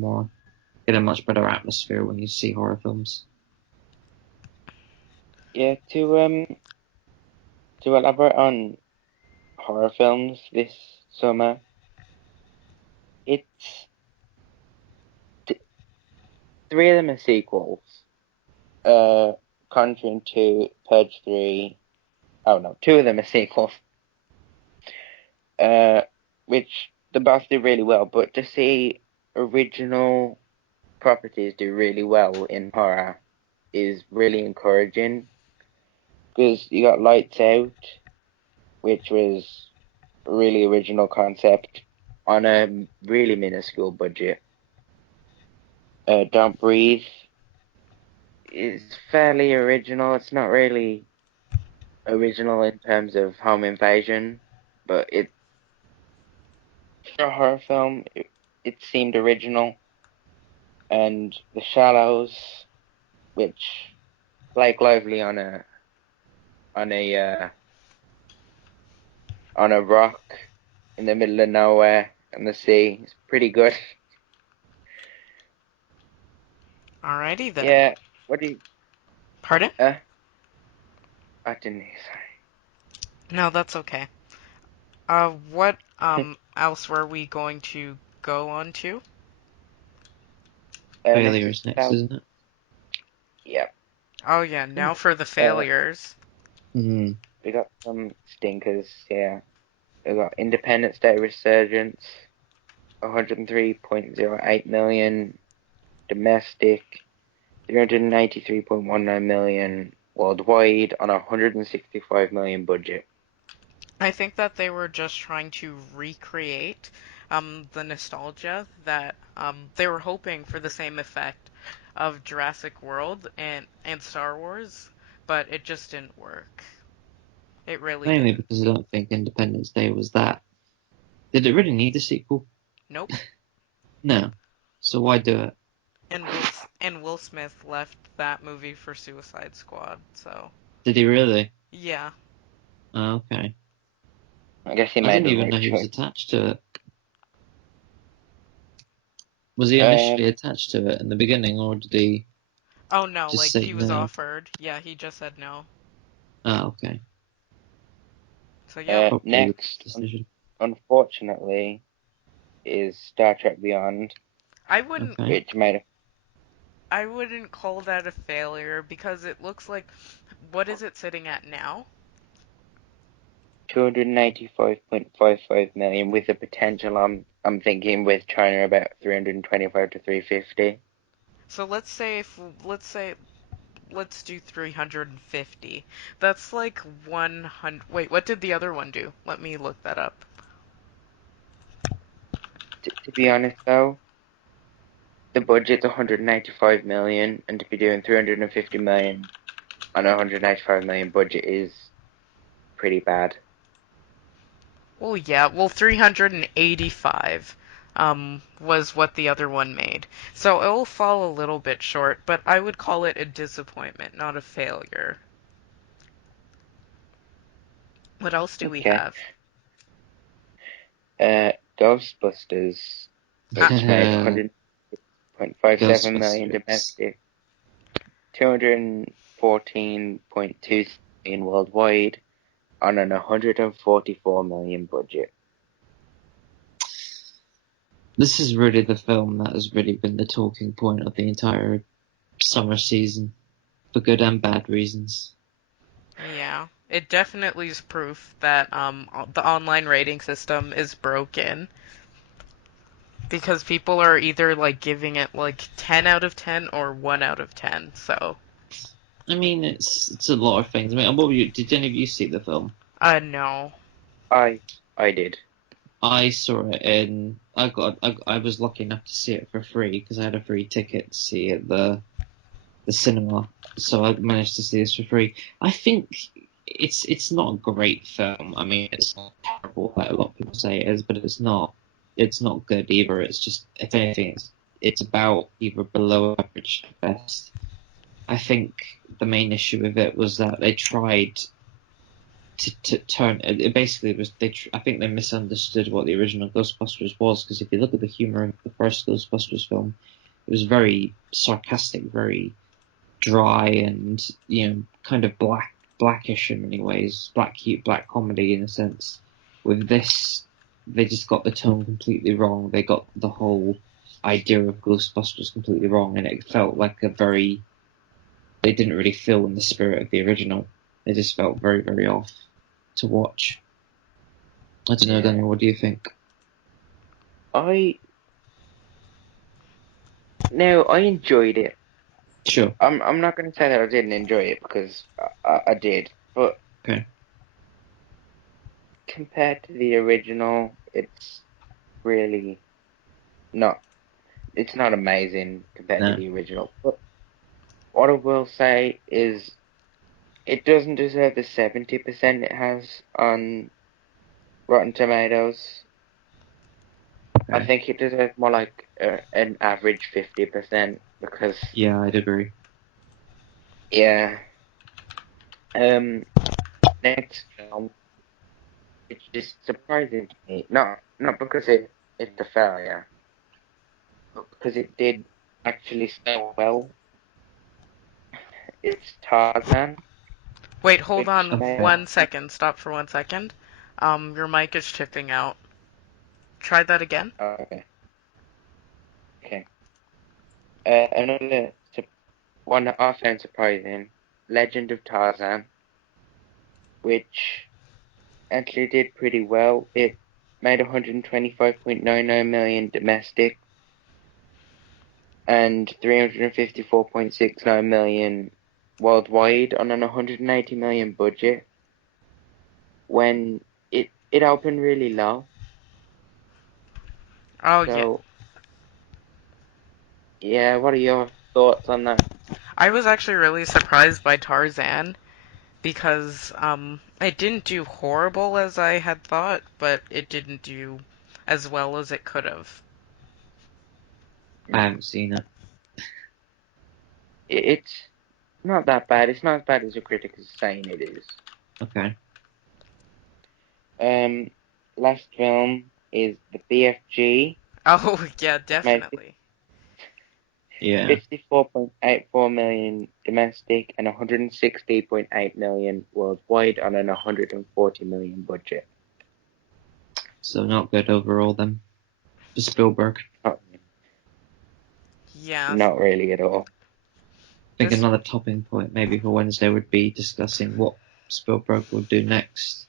better atmosphere when you see horror films. Yeah, to elaborate on horror films this summer, it's three of them are sequels. Conjuring 2, Purge 3. Oh no, two of them are sequels. Which the both do really well, but to see original properties do really well in horror is really encouraging. Because you got Lights Out, which was a really original concept on a really minuscule budget. Don't Breathe is fairly original. It's not really original in terms of home invasion, but for a horror film, it seemed original. And The Shallows, which Blake Lively on a uh, on a rock in the middle of nowhere in the sea, is pretty good. Alrighty then. Yeah. What do you? Pardon? Uh, I didn't hear. No, that's okay. What else were we going to go on to? Next, Failures next, isn't it? yeah. Oh yeah, now for the Uh, failures. Mm. we got some stinkers. Yeah. We got Independence Day Resurgence, 103.08 million domestic, 393.19 million worldwide on a 165 million budget. I think that they were just trying to recreate the nostalgia that they were hoping for the same effect of Jurassic World and Star Wars, but it just didn't work. It really Mainly didn't. because I don't think Independence Day was that. Did it really need a sequel? Nope. No. So why do it? And Will Smith left that movie for Suicide Squad, so Did he really? yeah. Oh, okay. I guess he I made didn't the even right know he was choice. attached to it. Was he initially Um, attached to it in the beginning, or did he Oh no, just like say he was no? offered. Yeah, he just said no. Oh, okay. So yeah. Probably a good Next, decision. unfortunately, is Star Trek Beyond, I wouldn't Okay. which made a I wouldn't call that a failure because it looks like what is it sitting at now? $295.55 million with the potential. I'm thinking with China about 325 to 350. So let's do 350. That's like 100. Wait, what did the other one do? Let me look that up. To be honest though, the budget's 195 million, and to be doing 350 million on a 195 million budget is pretty bad. Well, yeah, well 385 was what the other one made. So it will fall a little bit short, but I would call it a disappointment, not a failure. What else do we Okay. have? Ghostbusters, Ah, which made 100.57 million Ghostbusters. domestic, 214.2 million worldwide on an 144 million budget. This is really the film that has really been the talking point of the entire summer season, for good and bad reasons. yeah. It definitely is proof that the online rating system is broken because people are either like giving it like 10 out of 10 or 1 out of 10. So, I mean, it's a lot of things. I mean, what were you? Did any of you see the film? no. I did. I saw it in. I was lucky enough to see it for free because I had a free ticket to see it at the cinema, so I managed to see this for free. I think it's not a great film. I mean, it's not terrible like a lot of people say it is, but it's not good either. It's just, if anything, it's about either below average at best. I think the main issue with it was that they tried to turn it. Basically was I think they misunderstood what the original Ghostbusters was, because if you look at the humor of the first Ghostbusters film, it was very sarcastic, very dry, and kind of blackish in many ways, black comedy in a sense. With this, they just got the tone completely wrong. They got the whole idea of Ghostbusters completely wrong, and it felt like they didn't really feel in the spirit of the original. They just felt very, very off to watch. I don't know, Yeah. Daniel, what do you think? I enjoyed it. Sure. I'm not going to say that I didn't enjoy it because I did, but Okay. compared to the original, it's really not. It's not amazing compared to No. the original. But what I will say is, it doesn't deserve the 70% it has on Rotten Tomatoes. I Okay. think it deserves more like an average 50% because, Yeah, I'd agree. yeah. Next film, which is surprising to me, not because it's a failure, but because it did actually sell well. It's Tarzan, Wait, hold which on Okay. 1 second. Stop for 1 second. Your mic is chipping out. Try that again. okay, okay. Another one that I found surprising, Legend of Tarzan, which actually did pretty well. It made 125.99 million domestic and 354.69 million worldwide on an 180 million budget. When it opened really low, Oh, yeah. so yeah. What are your thoughts on that? I was actually really surprised by Tarzan because it didn't do horrible as I had thought, but it didn't do as well as it could have. I haven't seen it. It's not that bad. It's not as bad as the critic is saying it is. Okay. Um, Last film is the BFG. Oh, yeah, Made definitely. Yeah. 54.84 million domestic and 160.8 million worldwide on an 140 million budget. So not good overall then. For Spielberg. Not, Yeah, not really at all. I think this another topping point maybe for Wednesday would be discussing what Spielberg will do next.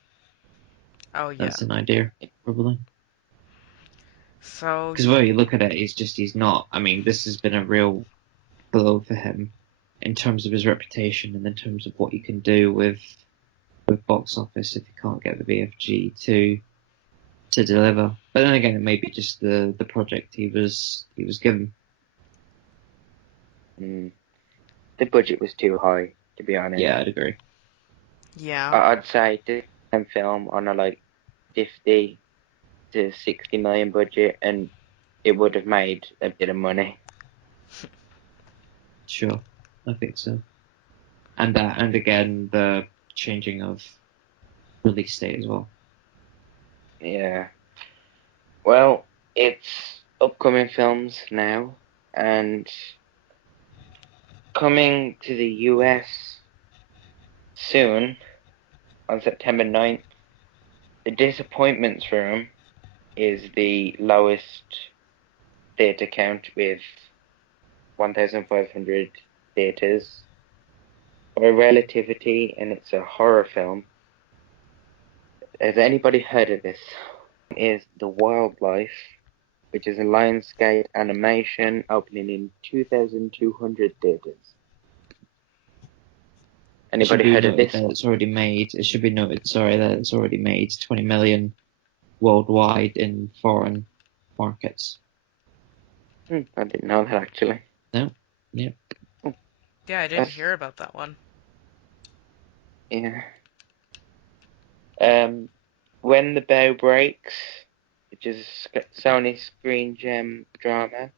Oh yeah. That's an idea, probably. So Because when you look at it, he's not. I mean, this has been a real blow for him in terms of his reputation and in terms of what he can do with box office if you can't get the BFG to deliver. But then again, it may be just the project he was given. Mm. The budget was too high, to be honest. Yeah, I'd agree. yeah. I'd say this film on a like 50 to 60 million budget, and it would have made a bit of money. Sure, I think so. And that, and again, the changing of release date as well. Yeah. Well, it's upcoming films now, and coming to the US soon on September 9th. The disappointments for him is the lowest theatre count with 1,500 theatres. By relativity, and it's a horror film. Has anybody heard of this? Is The Wildlife, which is a Lionsgate animation opening in 2,200 theatres. It should Anybody be heard of noted this that one? it's already made. It should be noted, sorry, that it's already made 20 million worldwide in foreign markets. I didn't know that actually. No? Yeah. Yeah, I didn't hear about that one. Yeah. When the Bow Breaks, which is a Sony Screen Gem drama,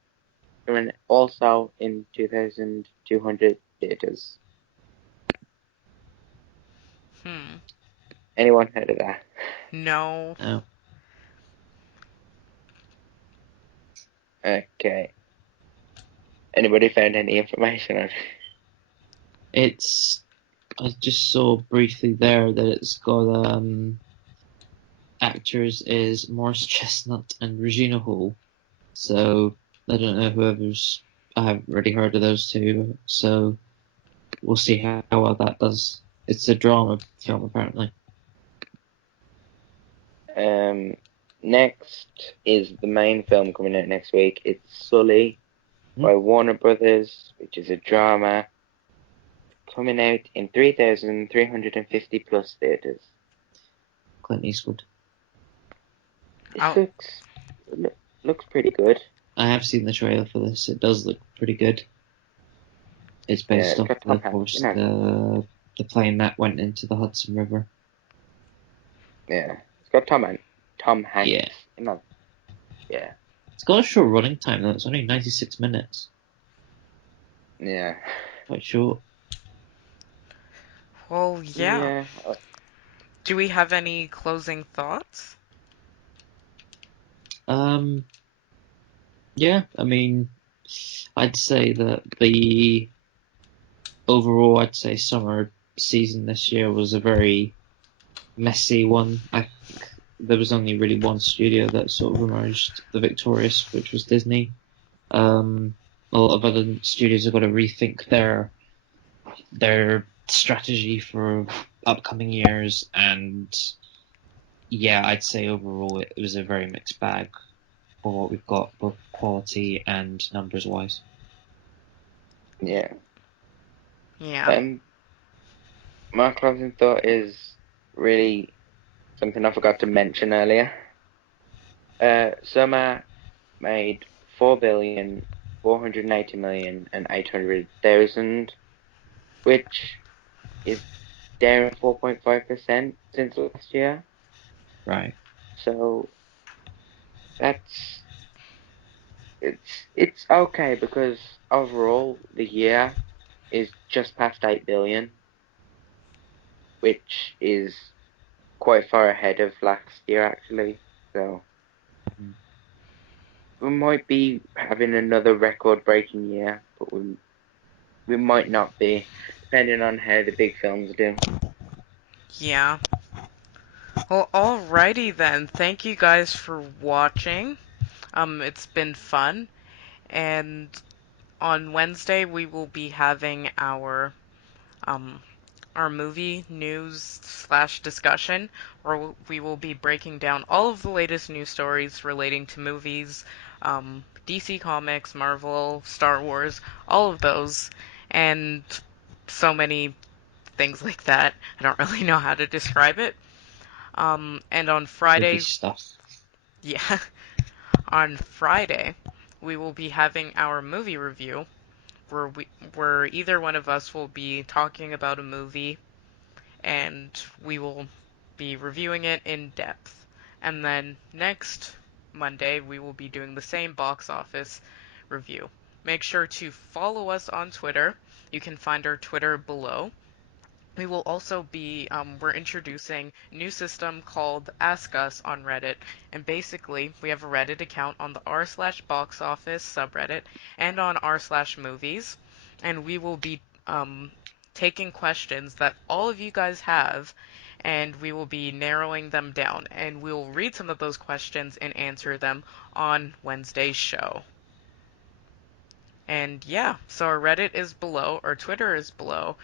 and also in 2,200 theatres. Anyone heard of that? No. No. Okay. Anybody found any information on it? It's. I just saw briefly there that it's got actors is Morris Chestnut and Regina Hall. So I don't know whoever's. I haven't really heard of those two. So we'll see how well that does. It's a drama film apparently. Next is the main film coming out next week. It's Sully by Warner Brothers, which is a drama coming out in 3,350 plus theatres. Clint Eastwood. This looks pretty good. I have seen the trailer for this. It does look pretty good. It's based off, of course, the plane that went into the Hudson River. Yeah, it's got Tom Hanks. Yeah. Yeah. It's got a short running time though. It's only 96 minutes. Yeah. Quite short. Well, yeah. Do we have any closing thoughts? Yeah, I mean, I'd say that the overall, I'd say summer season this year was a very messy one. I think there was only really one studio that sort of emerged the victorious, which was Disney. A lot of other studios have got to rethink their strategy for upcoming years, and yeah, I'd say overall it was a very mixed bag for what we've got, both quality and numbers wise. Yeah. Yeah. My closing thought is really something I forgot to mention earlier. Summer made 4,480,800,000, which is down 4.5% since last year. Right. So it's okay because overall the year is just past 8 billion, which is quite far ahead of last year actually. So we might be having another record-breaking year, but we might not be, depending on how the big films do. Yeah. Well, alrighty then. Thank you guys for watching. It's been fun. And on Wednesday we will be having um our movie news slash discussion, where we will be breaking down all of the latest news stories relating to movies, DC Comics, Marvel, Star Wars, all of those, and so many things like that. I don't really know how to describe it. And on Movie Friday, stuff. yeah, on Friday, we will be having our movie review, where where either one of us will be talking about a movie and we will be reviewing it in depth. And then next Monday, we will be doing the same box office review. Make sure to follow us on Twitter. You can find our Twitter below. We will also be, we're introducing a new system called Ask Us on Reddit. And basically, we have a Reddit account on the r slash box office subreddit and on r slash movies. And we will be taking questions that all of you guys have, and we will be narrowing them down. And we will read some of those questions and answer them on Wednesday's show. And yeah, so our Reddit is below, our Twitter is below,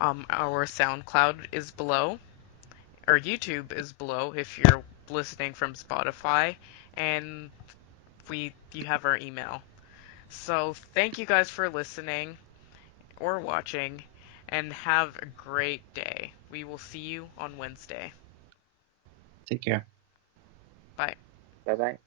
our SoundCloud is below, our YouTube is below if you're listening from Spotify, and you have our email. So thank you guys for listening or watching, and have a great day. We will see you on Wednesday. Take care. Bye. Bye bye.